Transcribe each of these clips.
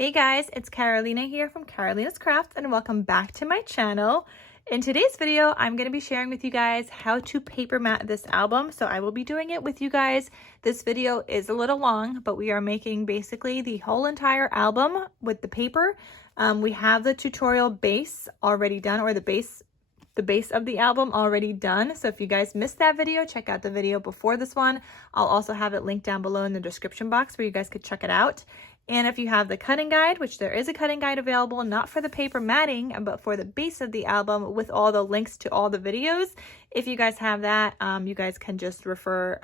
Hey guys, it's Carolina here from KarolinasKrafts and welcome back to my channel. In today's video, I'm going to be sharing with you guys how to paper mat this album. So I will be doing it with you guys. This video is a little long, but we are making basically the whole entire album with the paper. We have the tutorial base already done, or the base of the album already done. So if you guys missed that video, check out the video before this one. I'll also have it linked down below in the description box where you guys could check it out. And if you have the cutting guide, which there is a cutting guide available, not for the paper matting, but for the base of the album with all the links to all the videos. If you guys have that, you guys can just refer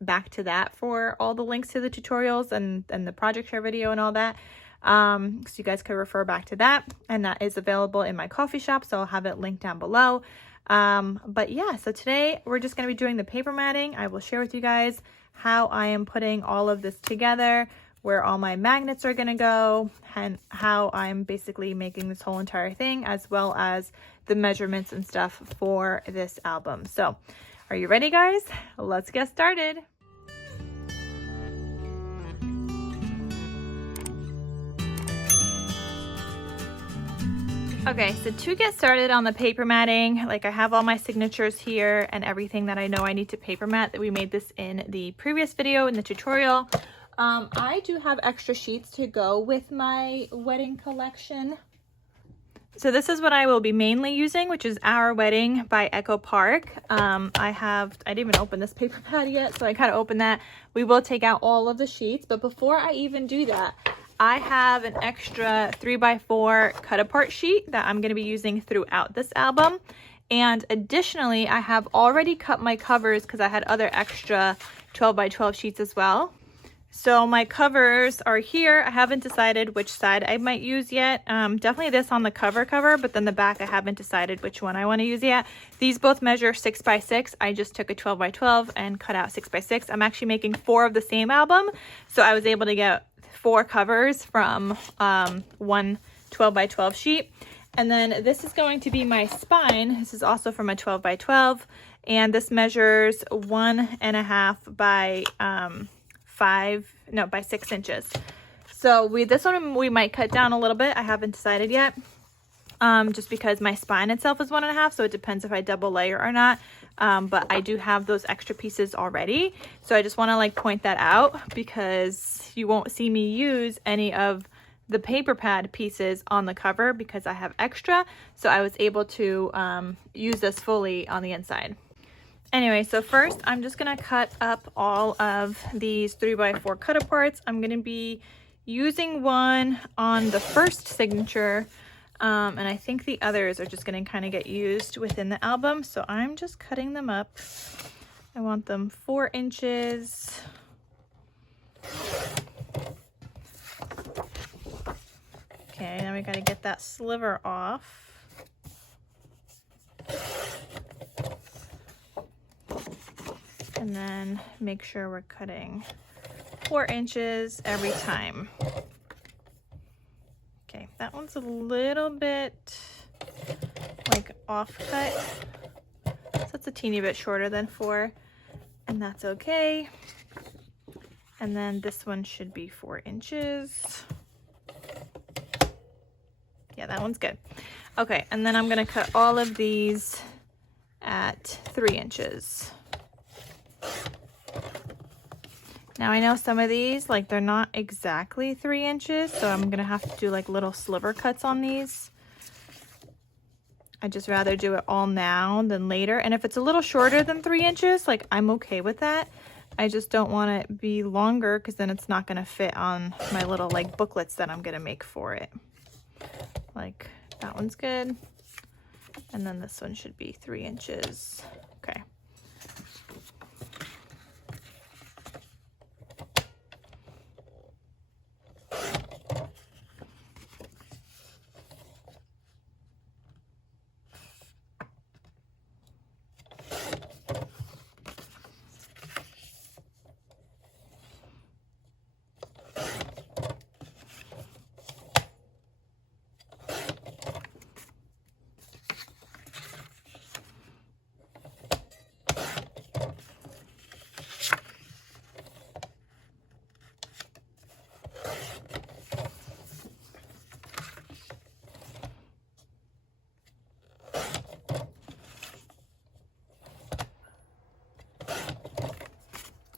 back to that for all the links to the tutorials and the project share video and all that. So you guys can refer back to that, and that is available in my coffee shop, so I'll have it linked down below. But yeah, so today we're just going to be doing the paper matting. I will share with you guys how I am putting all of this together, where all my magnets are going to go, and how I'm basically making this whole entire thing, as well as the measurements and stuff for this album. So are you ready, guys? Let's get started. Okay, so to get started on the paper matting, like I have all my signatures here and everything that I know I need to paper mat. That we made this in the previous video in the tutorial. I do have extra sheets to go with my wedding collection. So this is what I will be mainly using, which is Our Wedding by Echo Park. I didn't even open this paper pad yet, so I gotta open that. We will take out all of the sheets, but before I even do that, I have an extra 3x4 cut apart sheet that I'm gonna be using throughout this album. And additionally, I have already cut my covers because I had other extra 12x12 sheets as well. So my covers are here. I haven't decided which side I might use yet. Definitely this on the cover, but then the back I haven't decided which one I want to use yet. These both measure 6x6. I just took a 12x12 and cut out 6x6. I'm actually making 4 of the same album, so I was able to get 4 covers from one 12x12 sheet. And then this is going to be my spine. This is also from a 12x12, and this measures 1.5 by by 6 inches. So this one we might cut down a little bit. I haven't decided yet, just because my spine itself is 1.5, so it depends if I double layer or not. But I do have those extra pieces already, so I just want to like point that out because you won't see me use any of the paper pad pieces on the cover because I have extra, so I was able to use this fully on the inside. Anyway, so first I'm just gonna cut up all of these 3x4 cut aparts. I'm gonna be using one on the first signature, and I think the others are just gonna kind of get used within the album. So I'm just cutting them up. I want them 4 inches. Okay, now we gotta get that sliver off. And then make sure we're cutting 4 inches every time. Okay, that one's a little bit like off cut. So it's a teeny bit shorter than 4, and that's okay. And then this one should be 4 inches. Yeah, that one's good. Okay, and then I'm gonna cut all of these at 3 inches. Now I know some of these, like they're not exactly 3 inches, so I'm gonna have to do like little sliver cuts on these. I'd just rather do it all now than later. And if it's a little shorter than 3 inches, like I'm okay with that. I just don't want it to be longer because then it's not gonna fit on my little like booklets that I'm gonna make for it. Like that one's good. And then this one should be 3 inches. Okay.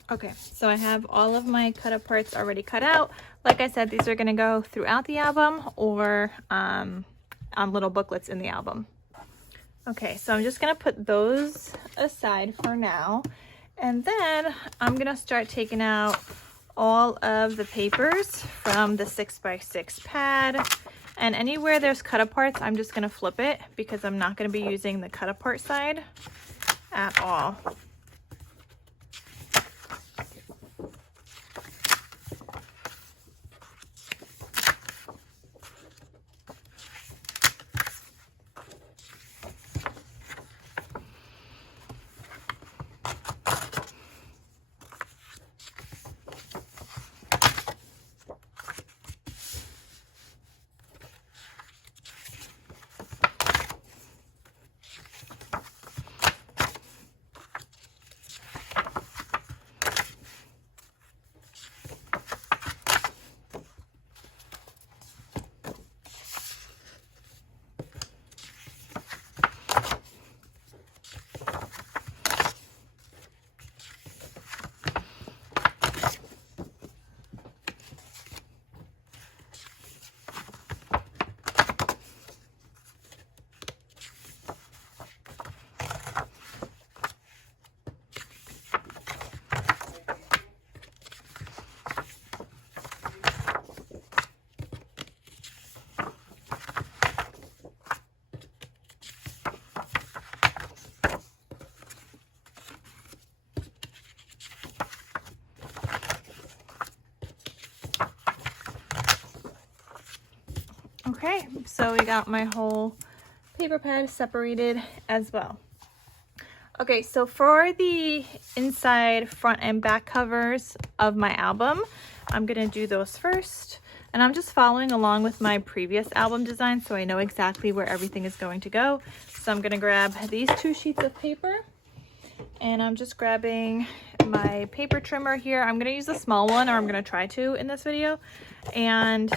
Okay, so I have all of my cut up parts already cut out. Like I said, these are going to go throughout the album or on little booklets in the album. Okay, so I'm just going to put those aside for now. And then I'm going to start taking out all of the papers from the 6x6 pad. And anywhere there's cut apart, I'm just going to flip it because I'm not going to be using the cut apart side at all. Okay, so we got my whole paper pad separated as well. Okay, so for the inside front and back covers of my album, I'm gonna do those first. And I'm just following along with my previous album design so I know exactly where everything is going to go. So I'm gonna grab these 2 sheets of paper and I'm just grabbing my paper trimmer here. I'm gonna use a small one, or I'm gonna try to in this video. And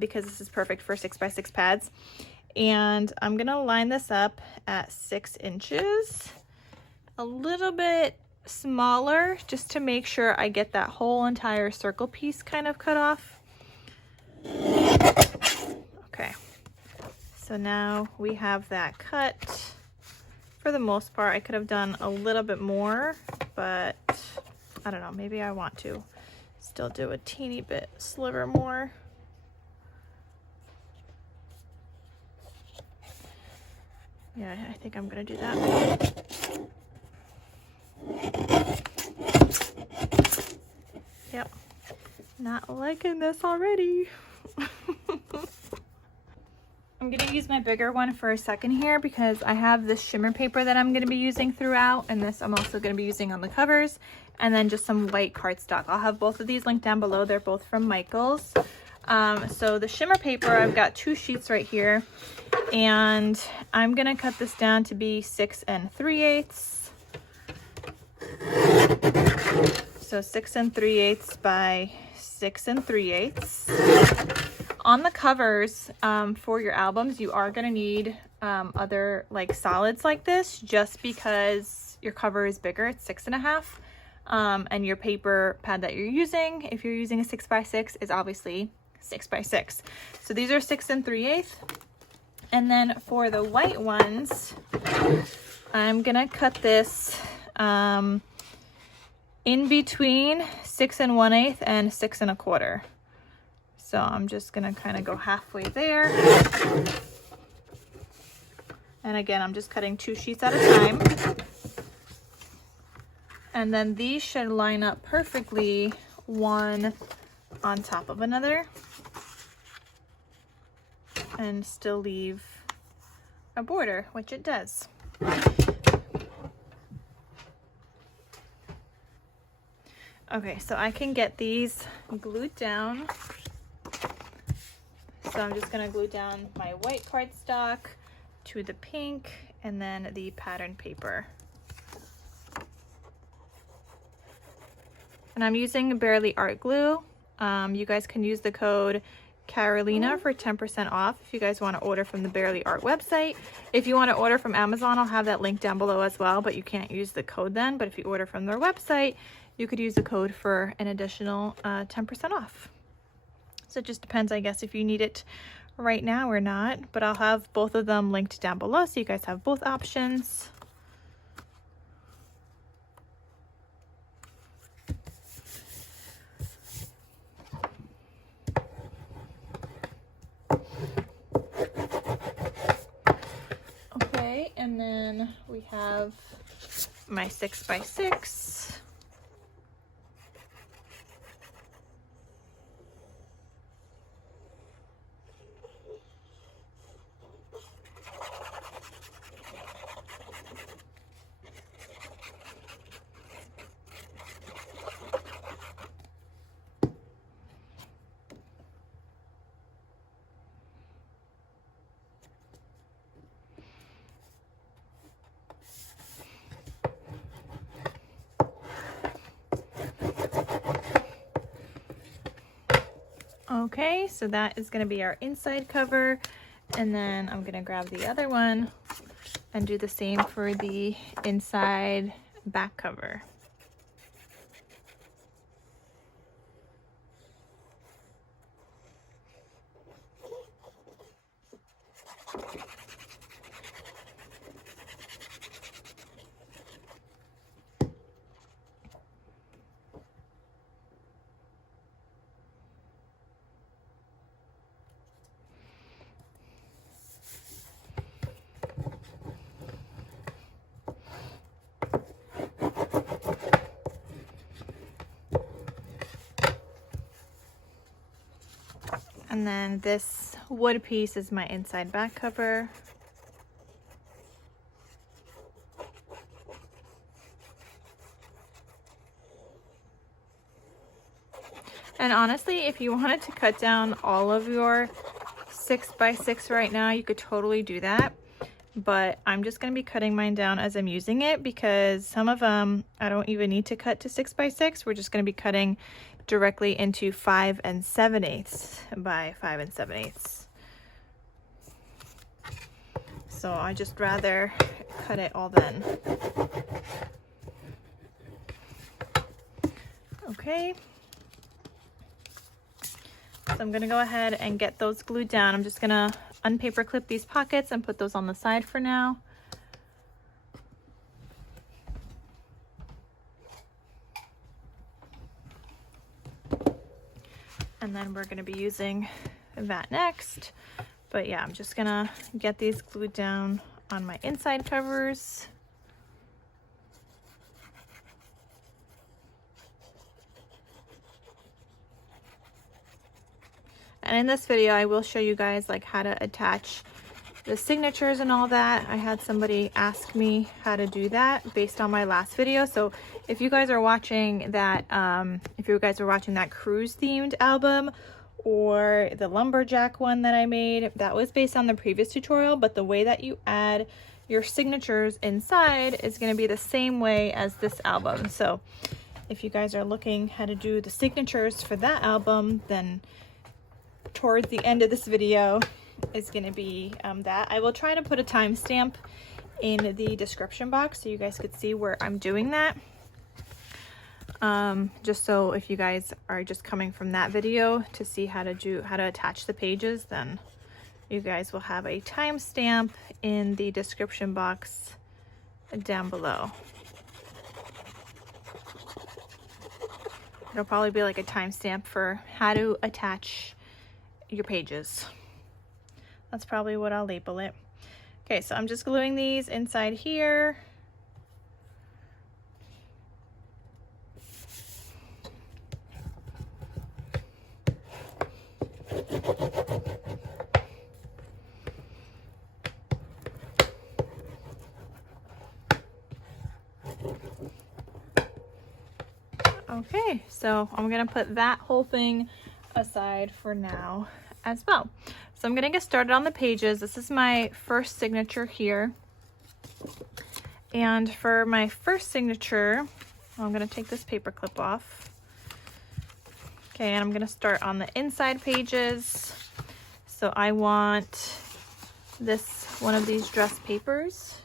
because this is perfect for 6x6 pads. And I'm gonna line this up at 6 inches, a little bit smaller, just to make sure I get that whole entire circle piece kind of cut off. Okay, so now we have that cut. For the most part, I could have done a little bit more, but I don't know, maybe I want to still do a teeny bit sliver more. Yeah, I think I'm gonna do that. Yep, not liking this already. I'm gonna use my bigger one for a second here because I have this shimmer paper that I'm gonna be using throughout, and this I'm also gonna be using on the covers, and then just some white cardstock. I'll have both of these linked down below. They're both from Michaels. So the shimmer paper, I've got 2 sheets right here, and I'm gonna cut this down to be 6 3/8. So 6 3/8 by 6 3/8. On the covers for your albums, you are gonna need other like solids like this, just because your cover is bigger. It's 6.5, and your paper pad that you're using, if you're using a 6x6, is obviously 6x6. So these are 6 3/8. And then for the white ones, I'm gonna cut this in between 6 1/8 and 6 1/4. So I'm just gonna kind of go halfway there. And again, I'm just cutting 2 sheets at a time. And then these should line up perfectly, one on top of another, and still leave a border, which it does. Okay, so I can get these glued down. So I'm just gonna glue down my white cardstock to the pink and then the pattern paper. And I'm using Barely Art Glue. You guys can use the code Karolina for 10% off if you guys want to order from the Barely Art website. If you want to order from Amazon, I'll have that link down below as well, but you can't use the code then. But if you order from their website, you could use a code for an additional 10% off. So it just depends, I guess, if you need it right now or not, but I'll have both of them linked down below so you guys have both options. Okay, and then we have my 6x6. Okay, so that is going to be our inside cover, and then I'm going to grab the other one and do the same for the inside back cover. And then this wood piece is my inside back cover. And honestly, if you wanted to cut down all of your 6x6 right now, you could totally do that. But I'm just going to be cutting mine down as I'm using it, because some of them I don't even need to cut to 6x6. We're just going to be cutting directly into 5 7/8 by 5 7/8. So I just rather cut it all then. Okay. So I'm going to go ahead and get those glued down. I'm just going to unpaper clip these pockets and put those on the side for now. And then we're going to be using that next. But yeah, I'm just going to get these glued down on my inside covers. And in this video, I will show you guys like how to attach the signatures and all that. I had somebody ask me how to do that based on my last video. So if you guys are watching that, cruise themed album or the lumberjack one that I made, that was based on the previous tutorial, but the way that you add your signatures inside is going to be the same way as this album. So if you guys are looking how to do the signatures for that album, then towards the end of this video is going to be that. I will try to put a timestamp in the description box so you guys could see where I'm doing that. Just so if you guys are just coming from that video to see how to attach the pages, then you guys will have a timestamp in the description box down below. It'll probably be like a timestamp for how to attach your pages. That's probably what I'll label it. Okay, so I'm just gluing these inside here. Okay, so I'm gonna put that whole thing aside for now as well. So I'm gonna get started on the pages. This is my first signature here. And for my first signature, I'm gonna take this paper clip off. Okay, and I'm gonna start on the inside pages. So I want one of these dress papers.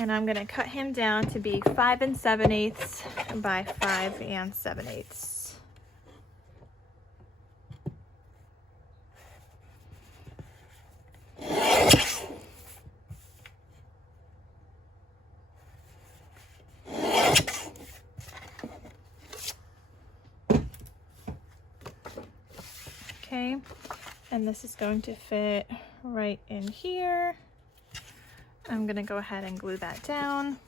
And I'm gonna cut him down to be 5 7/8 by 5 7/8. Okay, and this is going to fit right in here. I'm gonna go ahead and glue that down.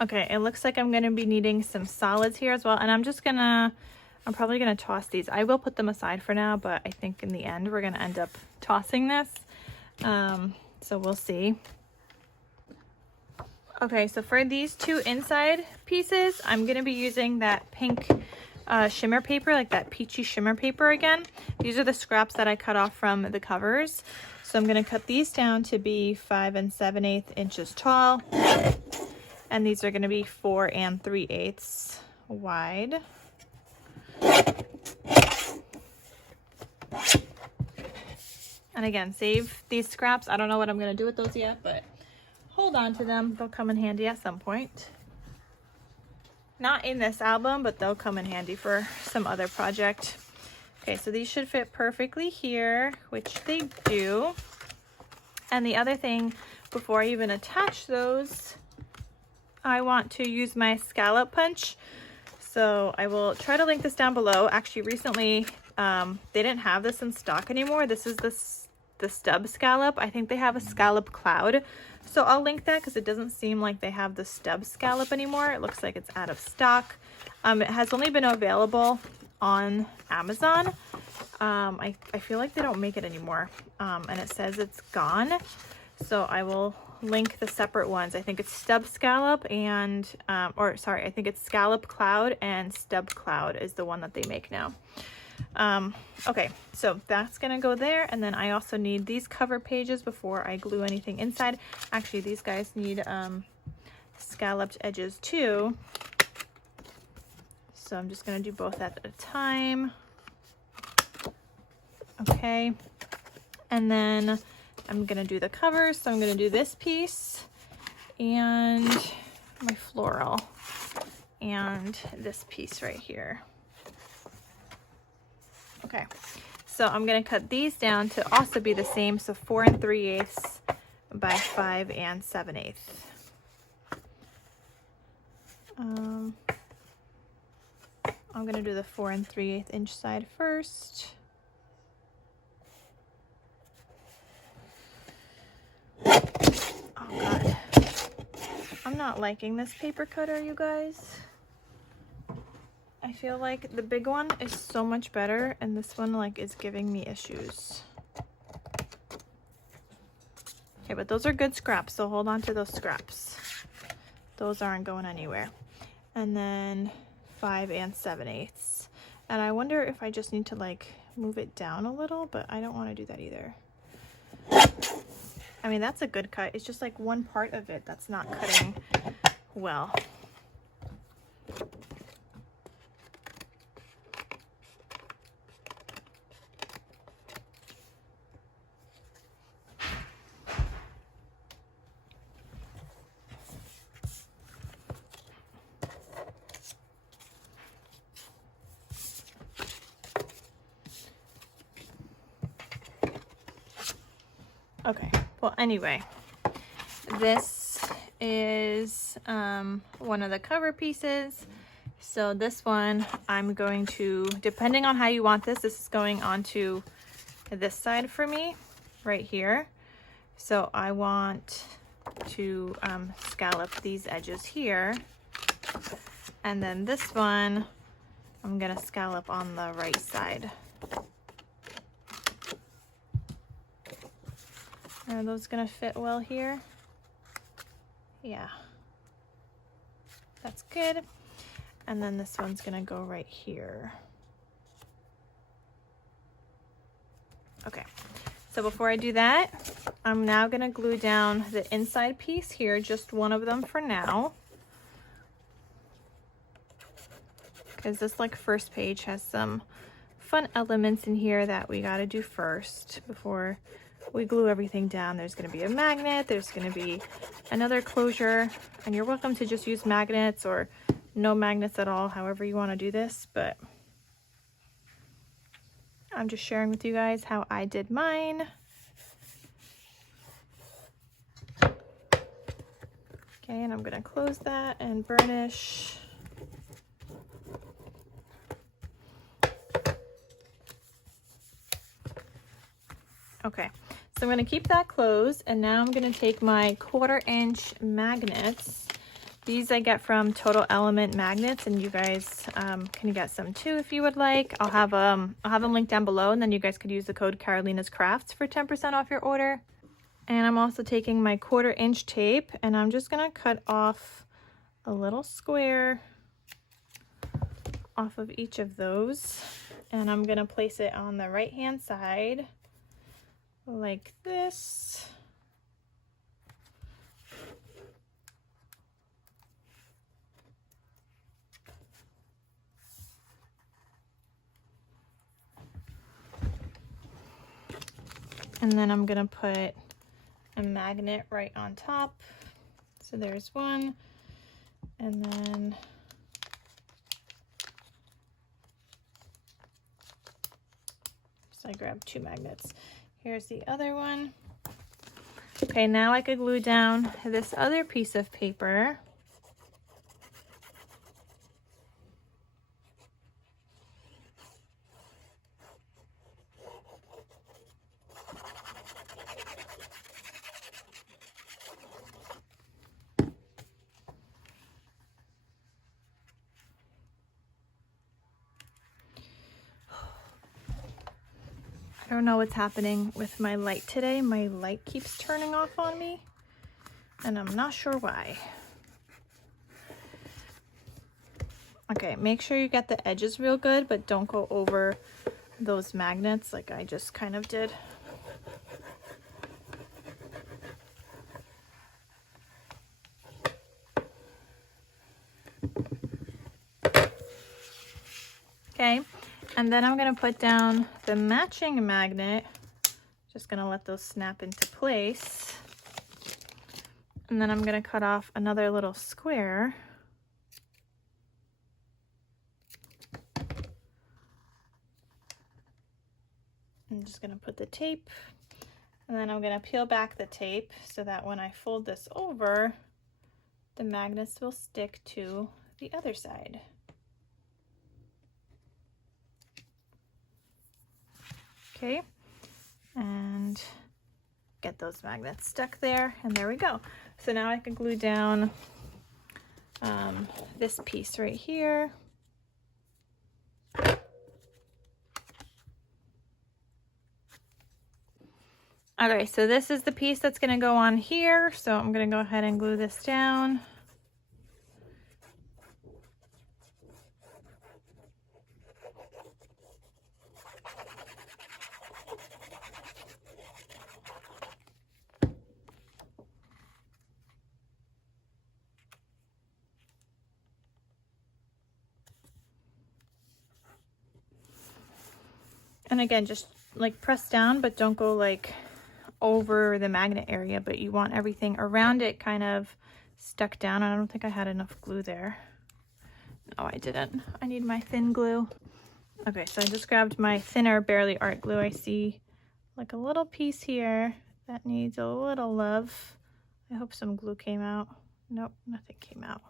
Okay, it looks like I'm going to be needing some solids here as well. And I'm probably going to toss these. I will put them aside for now, but I think in the end, we're going to end up tossing this. So we'll see. Okay, so for these two inside pieces, I'm going to be using that pink shimmer paper, like that peachy shimmer paper again. These are the scraps that I cut off from the covers. So I'm going to cut these down to be 5 7/8 inches tall. And these are going to be 4 3/8 wide. And again, save these scraps. I don't know what I'm going to do with those yet, but hold on to them. They'll come in handy at some point. Not in this album, but they'll come in handy for some other project. Okay, so these should fit perfectly here, which they do. And the other thing, before I even attach those, I want to use my scallop punch. So I will try to link this down below. Actually, recently, they didn't have this in stock anymore. This is the stub scallop. I think they have a scallop cloud. So I'll link that because it doesn't seem like they have the stub scallop anymore. It looks like it's out of stock. It has only been available on Amazon. I feel like they don't make it anymore. And it says it's gone. So I will link the separate ones. I think it's stub scallop and, I think it's scallop cloud and stub cloud is the one that they make now. Okay, so that's gonna go there. And then I also need these cover pages before I glue anything inside. Actually, these guys need scalloped edges too. So I'm just gonna do both at a time. Okay, and then I'm gonna do the covers. So I'm gonna do this piece and my floral and this piece right here. Okay, so I'm gonna cut these down to also be the same. So 4 3/8 by 5 7/8. I'm gonna do the 4 3/8 inch side first. Oh God, I'm not liking this paper cutter, you guys. I feel like the big one is so much better and this one like is giving me issues. Okay, but those are good scraps, so hold on to those scraps. Those aren't going anywhere. And then 5 7/8. And I wonder if I just need to like move it down a little, but I don't want to do that either. I mean, that's a good cut. It's just like one part of it that's not cutting well. Okay, well, anyway, this is one of the cover pieces. So this one, I'm going to, depending on how you want this is going onto this side for me, right here. So I want to scallop these edges here. And then this one, I'm gonna scallop on the right side. Are those gonna fit well here? Yeah, that's good. And then this one's gonna go right here. Okay, so before I do that, I'm now gonna glue down the inside piece here, just one of them for now. Because this like first page has some fun elements in here that we gotta do first before we glue everything down. There's gonna be a magnet, there's gonna be another closure, and you're welcome to just use magnets or no magnets at all, however you wanna do this, but I'm just sharing with you guys how I did mine. Okay, and I'm gonna close that and burnish. Okay, so I'm gonna keep that closed, and now I'm gonna take my 1/4" magnets. These I get from Total Element Magnets, and you guys can get some too if you would like. I'll have them linked down below, and then you guys could use the code KarolinasKrafts for 10% off your order. And I'm also taking my 1/4" tape, and I'm just gonna cut off a little square off of each of those, and I'm gonna place it on the right hand side like this. And then I'm gonna put a magnet right on top. So there's one, and then so I grabbed 2 magnets. Here's the other one. Okay, now I could glue down this other piece of paper. I don't know what's happening with my light today. My light keeps turning off on me, and I'm not sure why. Okay, make sure you get the edges real good, but don't go over those magnets like I just kind of did. Okay, and then I'm gonna put down the matching magnet. Just gonna let those snap into place. And then I'm gonna cut off another little square. I'm just gonna put the tape, and then I'm gonna peel back the tape so that when I fold this over, the magnets will stick to the other side. Okay, and get those magnets stuck there, and there we go. So now I can glue down this piece right here. Okay, so this is the piece that's gonna go on here, so I'm gonna go ahead and glue this down. And again, just like press down, but don't go like over the magnet area, but you want everything around it kind of stuck down. I don't think I had enough glue there. No, I didn't. I need my thin glue. Okay, so I just grabbed my thinner Barely Art glue. I see like a little piece here that needs a little love. I hope some glue came out. Nope, nothing came out.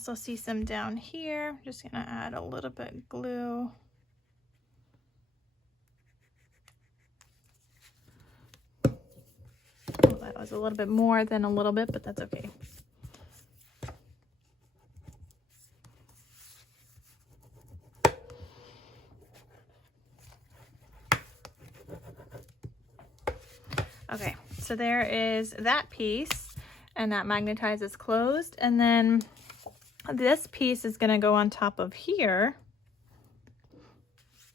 also see some down here. Just gonna add a little bit of glue. Oh, that was a little bit more than a little bit, but that's okay. Okay, so there is that piece, and that magnetizes closed, and then this piece is going to go on top of here.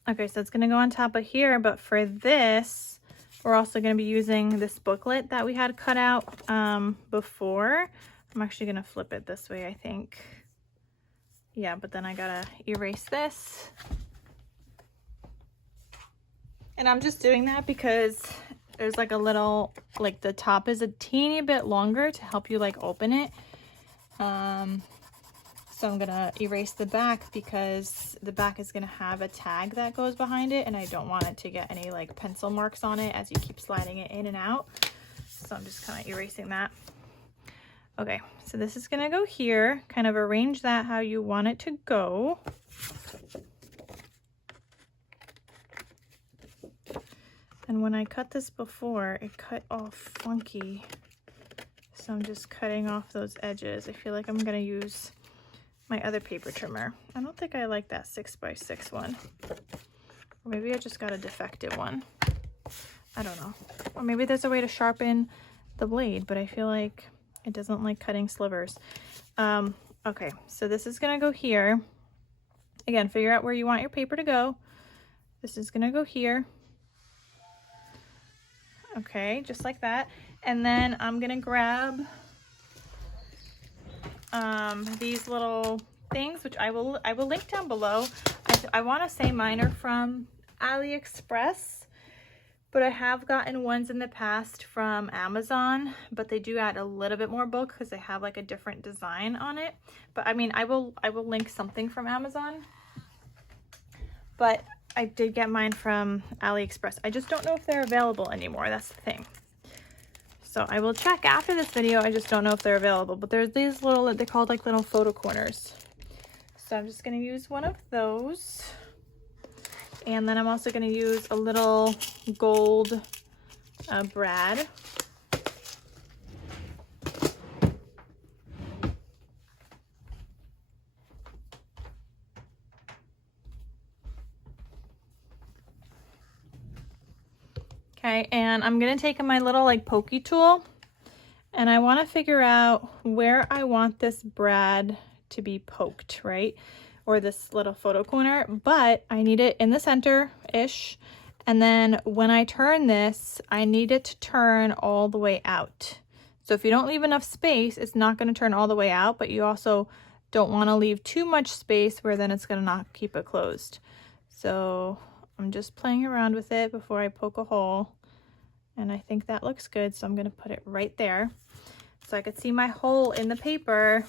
Okay, so it's going to go on top of here, but for this, we're also going to be using this booklet that we had cut out before. I'm actually going to flip it this way, I think. Yeah, but then I got to erase this. And I'm just doing that because there's like a little, like the top is a teeny bit longer to help you like open it. So I'm gonna erase the back because the back is gonna have a tag that goes behind it, and I don't want it to get any like pencil marks on it as you keep sliding it in and out. So I'm just kind of erasing that. Okay, so this is gonna go here. Kind of arrange that how you want it to go. And when I cut this before, it cut off funky. So I'm just cutting off those edges. I feel like I'm gonna use my other paper trimmer. I don't think I like that 6x6 one. Or maybe I just got a defective one. I don't know. Or maybe there's a way to sharpen the blade, but I feel like it doesn't like cutting slivers. Okay, so this is gonna go here. Again, figure out where you want your paper to go. This is gonna go here. Okay, just like that. And then I'm gonna grab these little things, which I will link down below. I want to say mine are from AliExpress, but I have gotten ones in the past from Amazon, but they do add a little bit more bulk because they have like a different design on it. But I mean, I will link something from Amazon, but I did get mine from AliExpress. I just don't know if they're available anymore. That's the thing. So I will check after this video. I just don't know if they're available, but there's these little, they're called like little photo corners. So I'm just going to use one of those. And then I'm also going to use a little gold brad. Okay, and I'm gonna take my little like pokey tool, and I want to figure out where I want this brad to be poked, right? Or this little photo corner, but I need it in the center-ish. And then when I turn this, I need it to turn all the way out. So if you don't leave enough space, it's not going to turn all the way out, but you also don't want to leave too much space where then it's going to not keep it closed. So I'm just playing around with it before I poke a hole, and I think that looks good, so I'm going to put it right there so I could see my hole in the paper.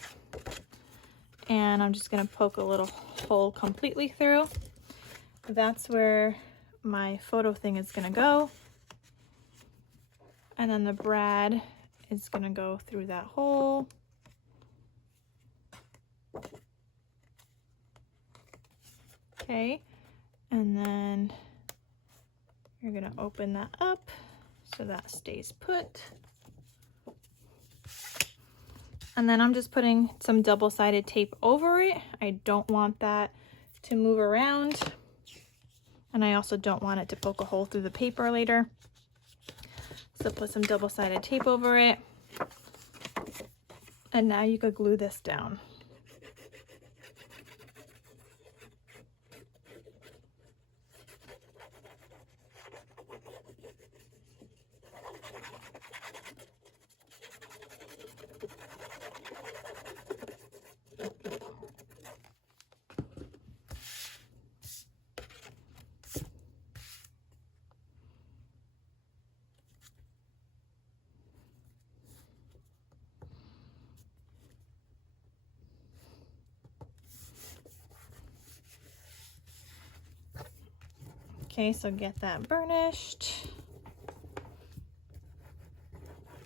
And I'm just going to poke a little hole completely through. That's where my photo thing is going to go, and then the brad is going to go through that hole. Okay, and then you're going to open that up so that stays put. And then I'm just putting some double-sided tape over it. I don't want that to move around. And I also don't want it to poke a hole through the paper later. So put some double-sided tape over it. And now you could glue this down. Okay, so get that burnished.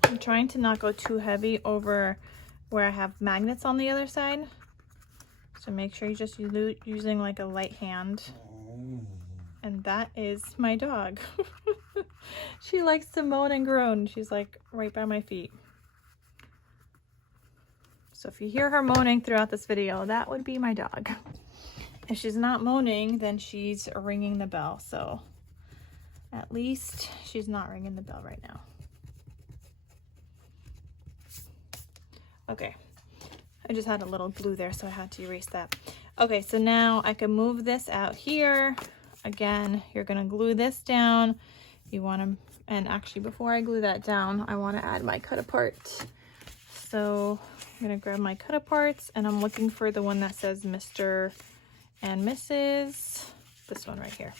I'm trying to not go too heavy over where I have magnets on the other side. So make sure you're just using like a light hand. And that is my dog. She likes to moan and groan. She's like right by my feet. So if you hear her moaning throughout this video, that would be my dog. If she's not moaning, then she's ringing the bell. So at least she's not ringing the bell right now. Okay, I just had a little glue there, so I had to erase that. Okay, so now I can move this out here. Again, you're gonna glue this down. You wanna, and actually before I glue that down, I wanna add my cut apart. So I'm gonna grab my cut aparts and I'm looking for the one that says Mr. and Mrs. This one right here.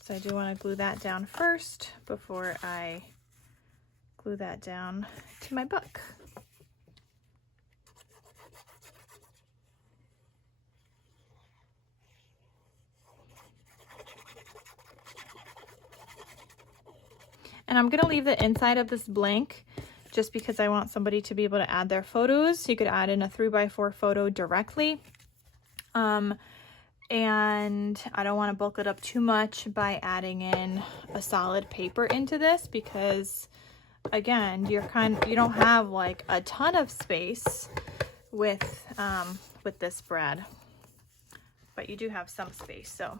So I do wanna glue that down first before I glue that down to my book. And I'm gonna leave the inside of this blank just because I want somebody to be able to add their photos. You could add in a 3x4 photo directly. And I don't wanna bulk it up too much by adding in a solid paper into this because again, you don't have like a ton of space with this spread, but you do have some space. So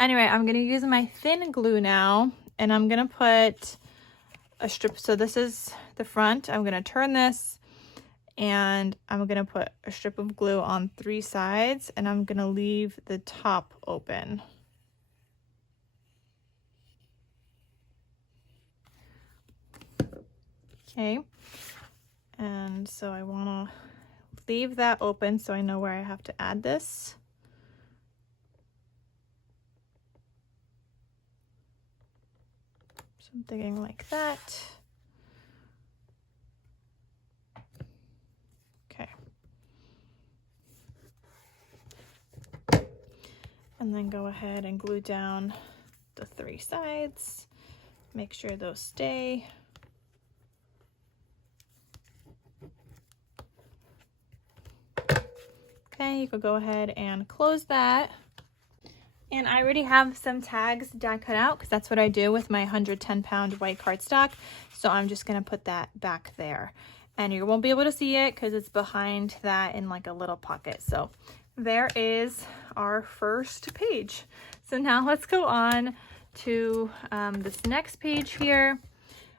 anyway, I'm gonna use my thin glue now, and I'm gonna put a strip. So this is the front. I'm gonna turn this, and I'm gonna put a strip of glue on 3 sides, and I'm gonna leave the top open. Okay, and so I want to leave that open so I know where I have to add this. So I'm thinking like that. Okay. And then go ahead and glue down the 3 sides. Make sure those stay. Okay, you could go ahead and close that. And I already have some tags die cut out because that's what I do with my 110-pound white cardstock. So I'm just gonna put that back there. And you won't be able to see it because it's behind that in like a little pocket. So there is our first page. So now let's go on to this next page here.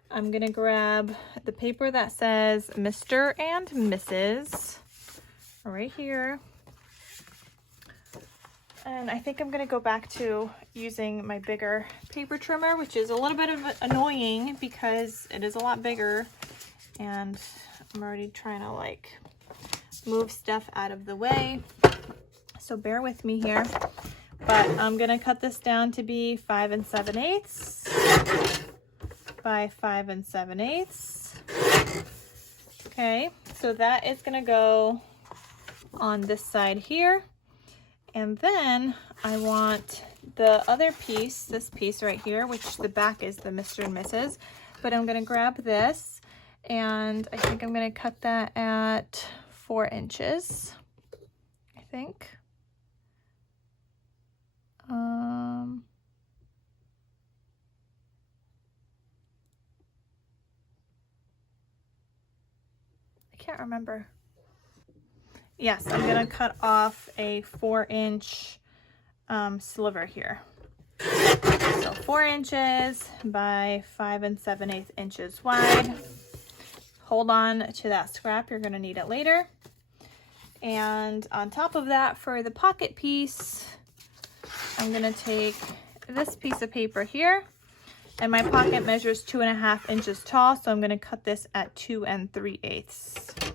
I'm gonna grab the paper that says Mr. and Mrs. right here. And I think I'm gonna go back to using my bigger paper trimmer, which is a little bit of annoying because it is a lot bigger and I'm already trying to like move stuff out of the way. So bear with me here, but I'm gonna cut this down to be 5 7/8 by 5 7/8. Okay, so that is gonna go on this side here. And then I want the other piece, this piece right here, which the back is the Mr. and Mrs. But I'm gonna grab this and I think I'm gonna cut that at 4 inches, I think. I can't remember. Yes, I'm gonna cut off a 4-inch sliver here. So 4 inches by 5 7/8 inches wide. Hold on to that scrap, you're gonna need it later. And on top of that, for the pocket piece, I'm gonna take this piece of paper here, and my pocket measures 2.5 inches tall, so I'm gonna cut this at 2 3/8.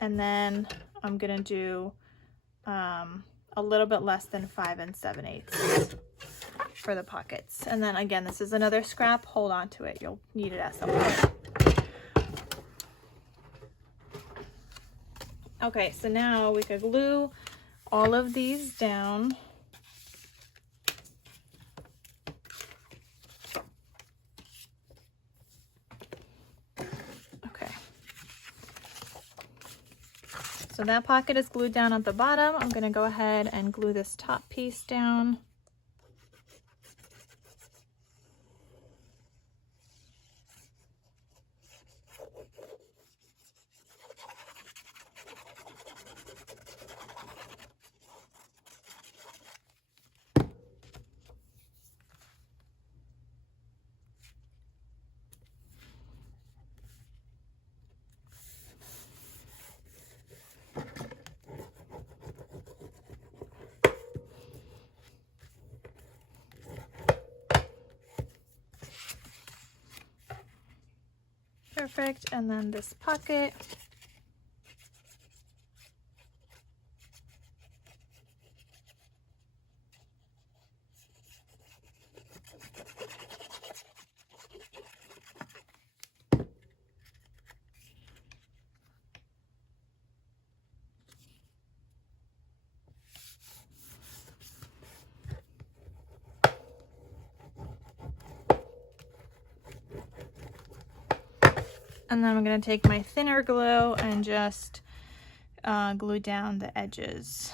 And then I'm gonna do a little bit less than 5 7/8 for the pockets. And then again, this is another scrap. Hold on to it. You'll need it at some point. Okay, so now we could glue all of these down. Okay. So that pocket is glued down at the bottom. I'm gonna go ahead and glue this top piece down. Perfect, and then this pocket. And then I'm going to take my thinner glue and just glue down the edges.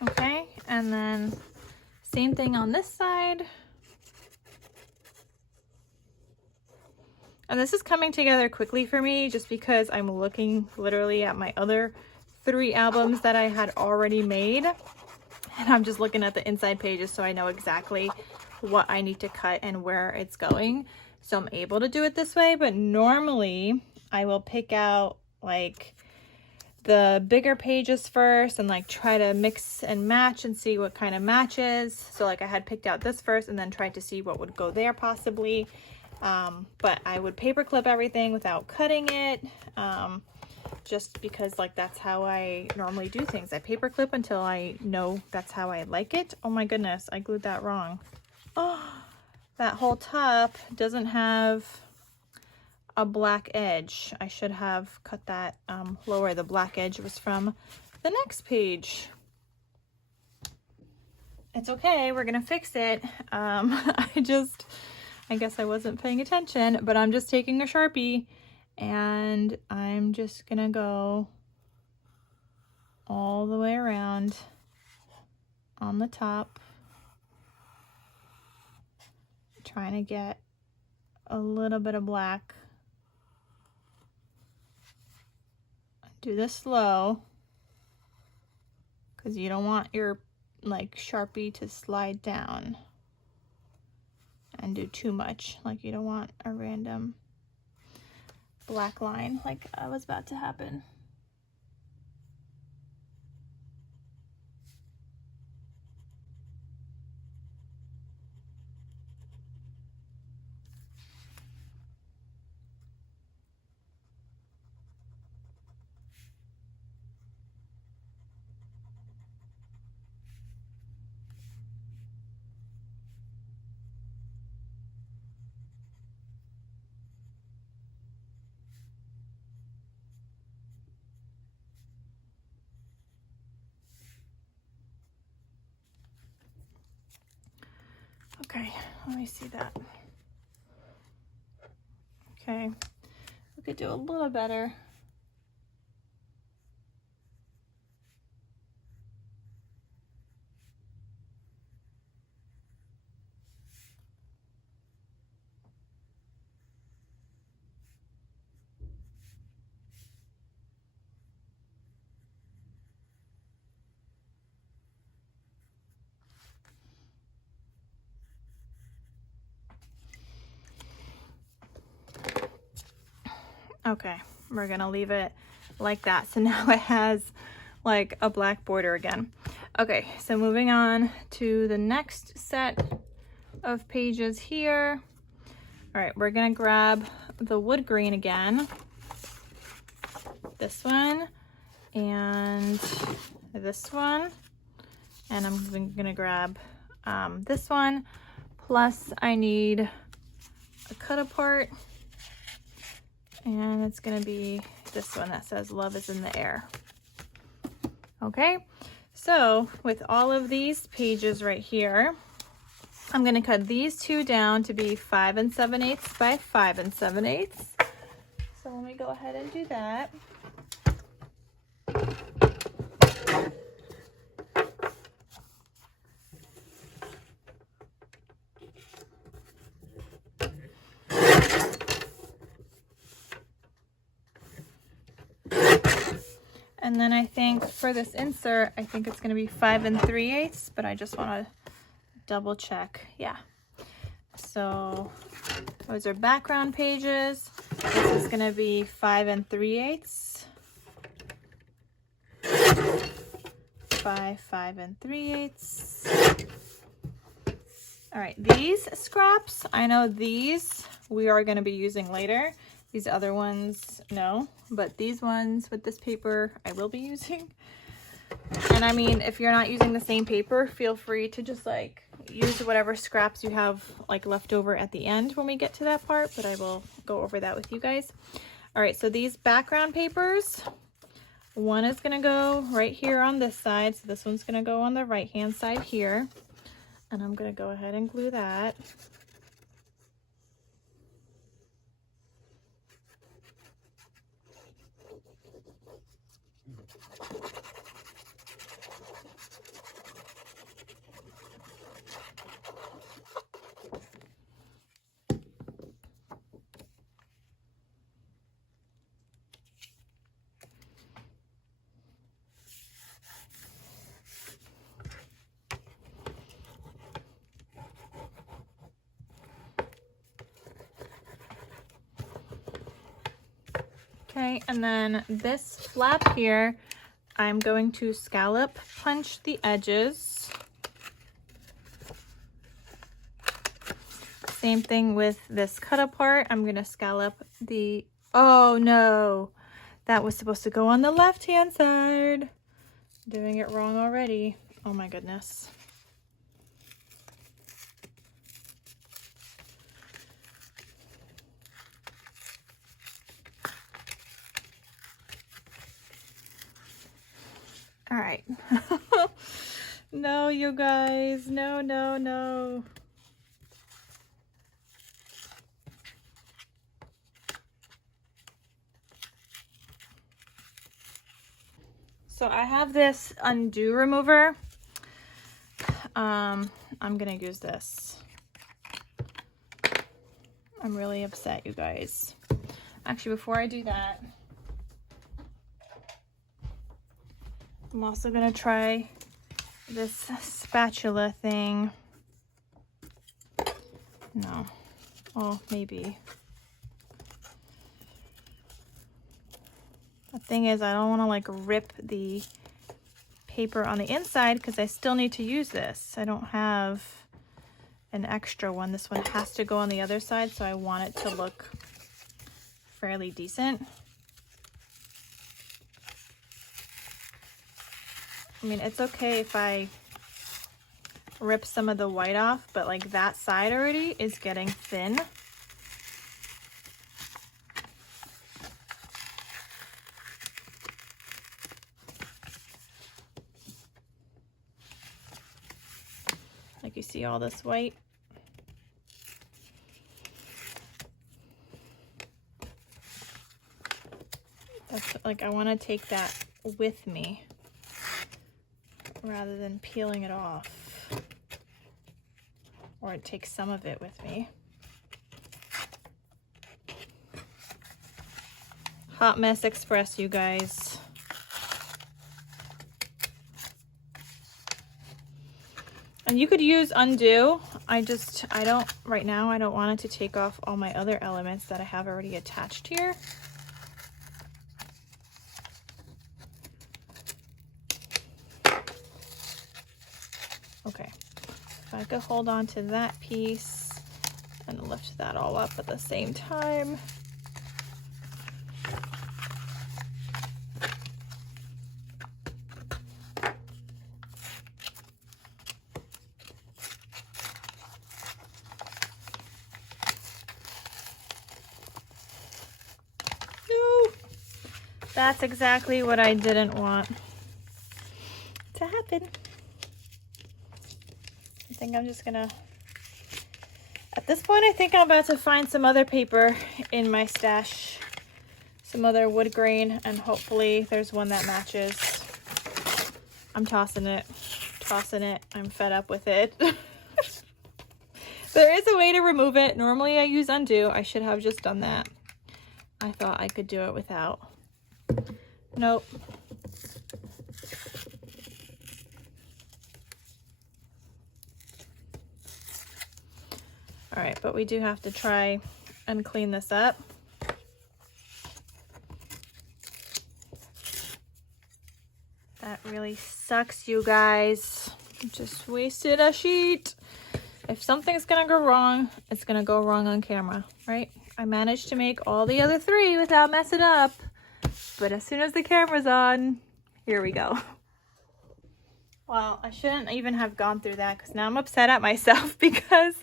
Okay, and then same thing on this side. And this is coming together quickly for me just because I'm looking literally at my other 3 albums that I had already made. And I'm just looking at the inside pages so I know exactly what I need to cut and where it's going. So I'm able to do it this way, but normally I will pick out like the bigger pages first and like try to mix and match and see what kind of matches. So like I had picked out this first and then tried to see what would go there possibly. But I would paper clip everything without cutting it, just because like that's how I normally do things. I paper clip until I know that's how I like it. Oh my goodness, I glued that wrong. Oh, that whole top doesn't have a black edge. I should have cut that lower. The black edge was from the next page. It's okay, we're gonna fix it. I guess I wasn't paying attention, but I'm just taking a Sharpie and I'm just gonna go all the way around on the top, trying to get a little bit of black. Do this slow because you don't want your like Sharpie to slide down and do too much. Like you don't want a random black line like was about to happen. Okay, let me see that. Okay, we could do a little better. Okay, we're gonna leave it like that. So now it has like a black border again. Okay, so moving on to the next set of pages here. All right, we're gonna grab the wood green again. This one and this one. And I'm gonna grab this one, plus I need a cut apart, and it's gonna be this one that says love is in the air. Okay, so with all of these pages right here, I'm gonna cut these two down to be 5 7/8 by 5 7/8. So let me go ahead and do that. And then I think for this insert, I think it's going to be 5 3/8, but I just want to double check. Yeah. So those are background pages. This is going to be 5 3/8 by 5 3/8. All right, these scraps, I know these we are going to be using later. These other ones, no, but these ones with this paper, I will be using. And I mean, if you're not using the same paper, feel free to just like use whatever scraps you have like left over at the end when we get to that part, but I will go over that with you guys. All right, so these background papers, one is gonna go right here on this side. So this one's gonna go on the right-hand side here. And I'm gonna go ahead and glue that. Okay, and then this flap here, I'm going to scallop punch the edges. Same thing with this cut apart. I'm going to scallop the, oh no, that was supposed to go on the left-hand side. Doing it wrong already. Oh my goodness. All right. No, you guys, no, no, no. So I have this undo remover. I'm gonna use this. I'm really upset, you guys. Actually, before I do that, I'm also gonna try this spatula thing. No. Oh, maybe. The thing is, I don't want to like rip the paper on the inside because I still need to use this. I don't have an extra one. This one has to go on the other side, so I want it to look fairly decent. I mean, it's okay if I rip some of the white off, but like that side already is getting thin. Like you see all this white. That's like, I want to take that with me rather than peeling it off, or take some of it with me. Hot Mess Express, you guys. And you could use undo. I don't, right now, I don't want it to take off all my other elements that I have already attached here. Okay, if I could hold on to that piece and lift that all up at the same time. That's exactly what I didn't want to happen. I think I'm just gonna, at this point, I think I'm about to find some other paper in my stash, some other wood grain, and hopefully there's one that matches. I'm tossing it. I'm fed up with it. There is a way to remove it. Normally I use undo. I should have just done that. I thought I could do it without. Nope. All right, but we do have to try and clean this up. That really sucks, you guys. Just wasted a sheet. If something's gonna go wrong, it's gonna go wrong on camera, right? I managed to make all the other 3 without messing up, but as soon as the camera's on, here we go. Well, I shouldn't even have gone through that because now I'm upset at myself because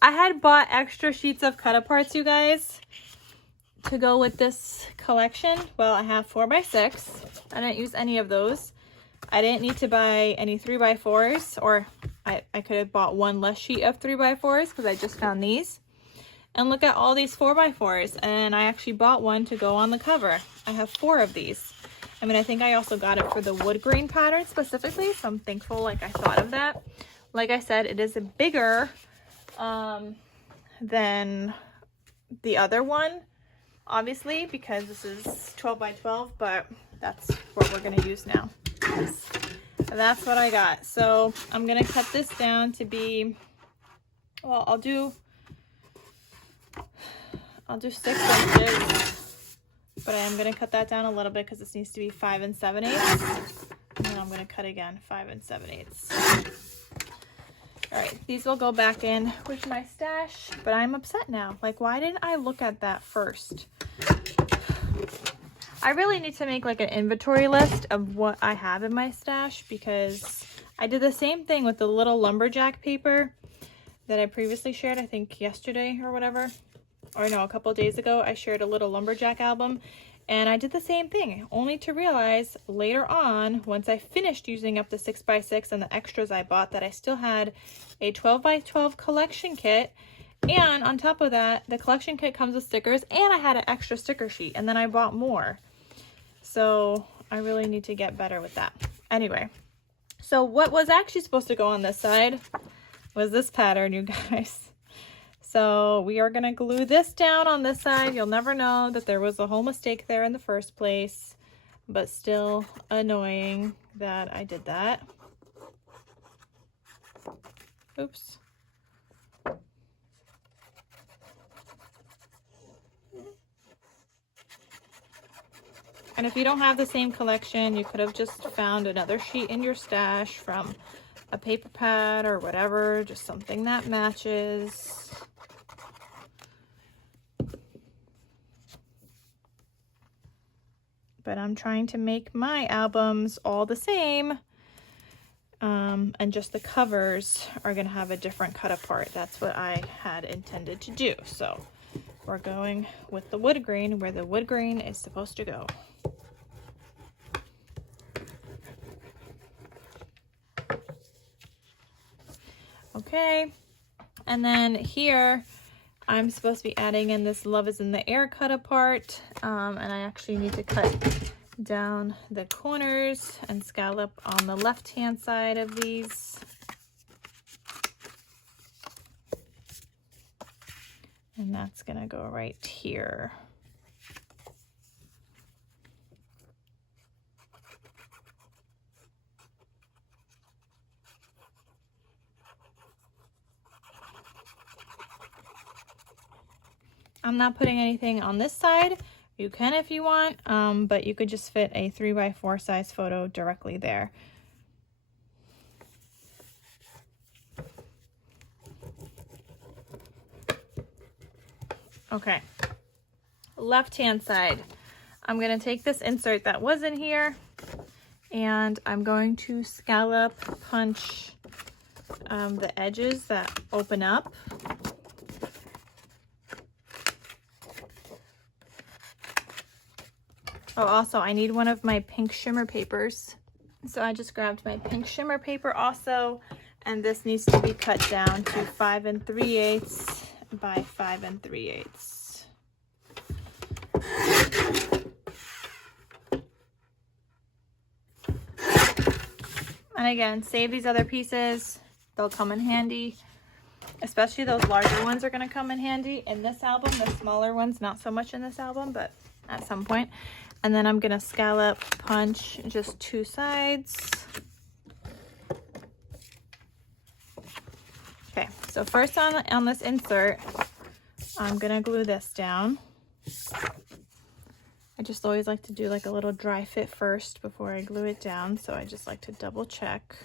I had bought extra sheets of cut-aparts, you guys, to go with this collection. Well, I have 4x6. I didn't use any of those. I didn't need to buy any 3x4s, or I could have bought one less sheet of 3x4s because I just found these. And look at all these 4x4s, and I actually bought one to go on the cover. I have 4 of these. I mean, I think I also got it for the wood grain pattern specifically, so I'm thankful like I thought of that. Like I said, it is a bigger than the other one, obviously, because this is 12x12, but that's what we're going to use now. That's what I got. So I'm going to cut this down to be, well, I'll do 6 inches, but I am going to cut that down a little bit because this needs to be 5 7/8. And then I'm going to cut again 5 7/8. All right, these will go back in with my stash, but I'm upset now. Like, why didn't I look at that first? I really need to make like an inventory list of what I have in my stash because I did the same thing with the little lumberjack paper that I previously shared, I think yesterday or whatever. Or no, a couple of days ago, I shared a little lumberjack album and I did the same thing, only to realize later on, once I finished using up the 6x6 and the extras I bought, that I still had a 12x12 collection kit. And on top of that, the collection kit comes with stickers and I had an extra sticker sheet and then I bought more. So I really need to get better with that. Anyway, so what was actually supposed to go on this side was this pattern, you guys. So we are going to glue this down on this side. You'll never know that there was a whole mistake there in the first place, but still annoying that I did that. Oops. And if you don't have the same collection, you could have just found another sheet in your stash from a paper pad or whatever, just something that matches. But I'm trying to make my albums all the same, and just the covers are going to have a different cut apart. That's what I had intended to do. So we're going with the wood grain where the wood grain is supposed to go. Okay, and then here I'm supposed to be adding in this Love is in the Air cut apart, and I actually need to cut down the corners and scallop on the left hand side of these. And that's gonna go right here. I'm not putting anything on this side. You can if you want, but you could just fit a 3x4 size photo directly there. Okay, left hand side. I'm gonna take this insert that was in here and I'm going to scallop punch the edges that open up. Oh, also I need one of my pink shimmer papers. So I just grabbed my pink shimmer paper also, and this needs to be cut down to 5 3/8 by 5 3/8. And again, save these other pieces. They'll come in handy. Especially those larger ones are going to come in handy in this album. The smaller ones, not so much in this album, but at some point. And then I'm going to scallop punch just 2 sides. Okay, so first on this insert, I'm going to glue this down. I just always like to do like a little dry fit first before I glue it down, so I just like to double check.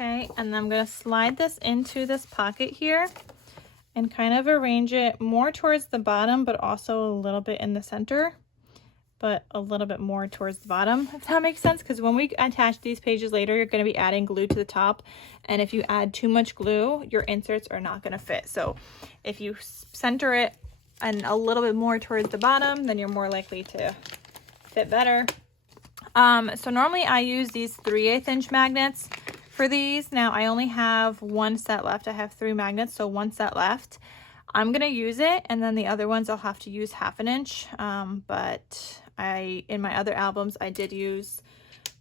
Okay, and I'm going to slide this into this pocket here and kind of arrange it more towards the bottom, but also a little bit in the center, but a little bit more towards the bottom, if that makes sense. Because when we attach these pages later, you're going to be adding glue to the top, and if you add too much glue, your inserts are not going to fit. So if you center it and a little bit more towards the bottom, then you're more likely to fit better. So normally I use these 3/8 inch magnets for these. Now I only have 1 set left. I have 3 magnets, so 1 set left. I'm gonna use it, and then the other ones I'll have to use 1/2 inch. But in my other albums I did use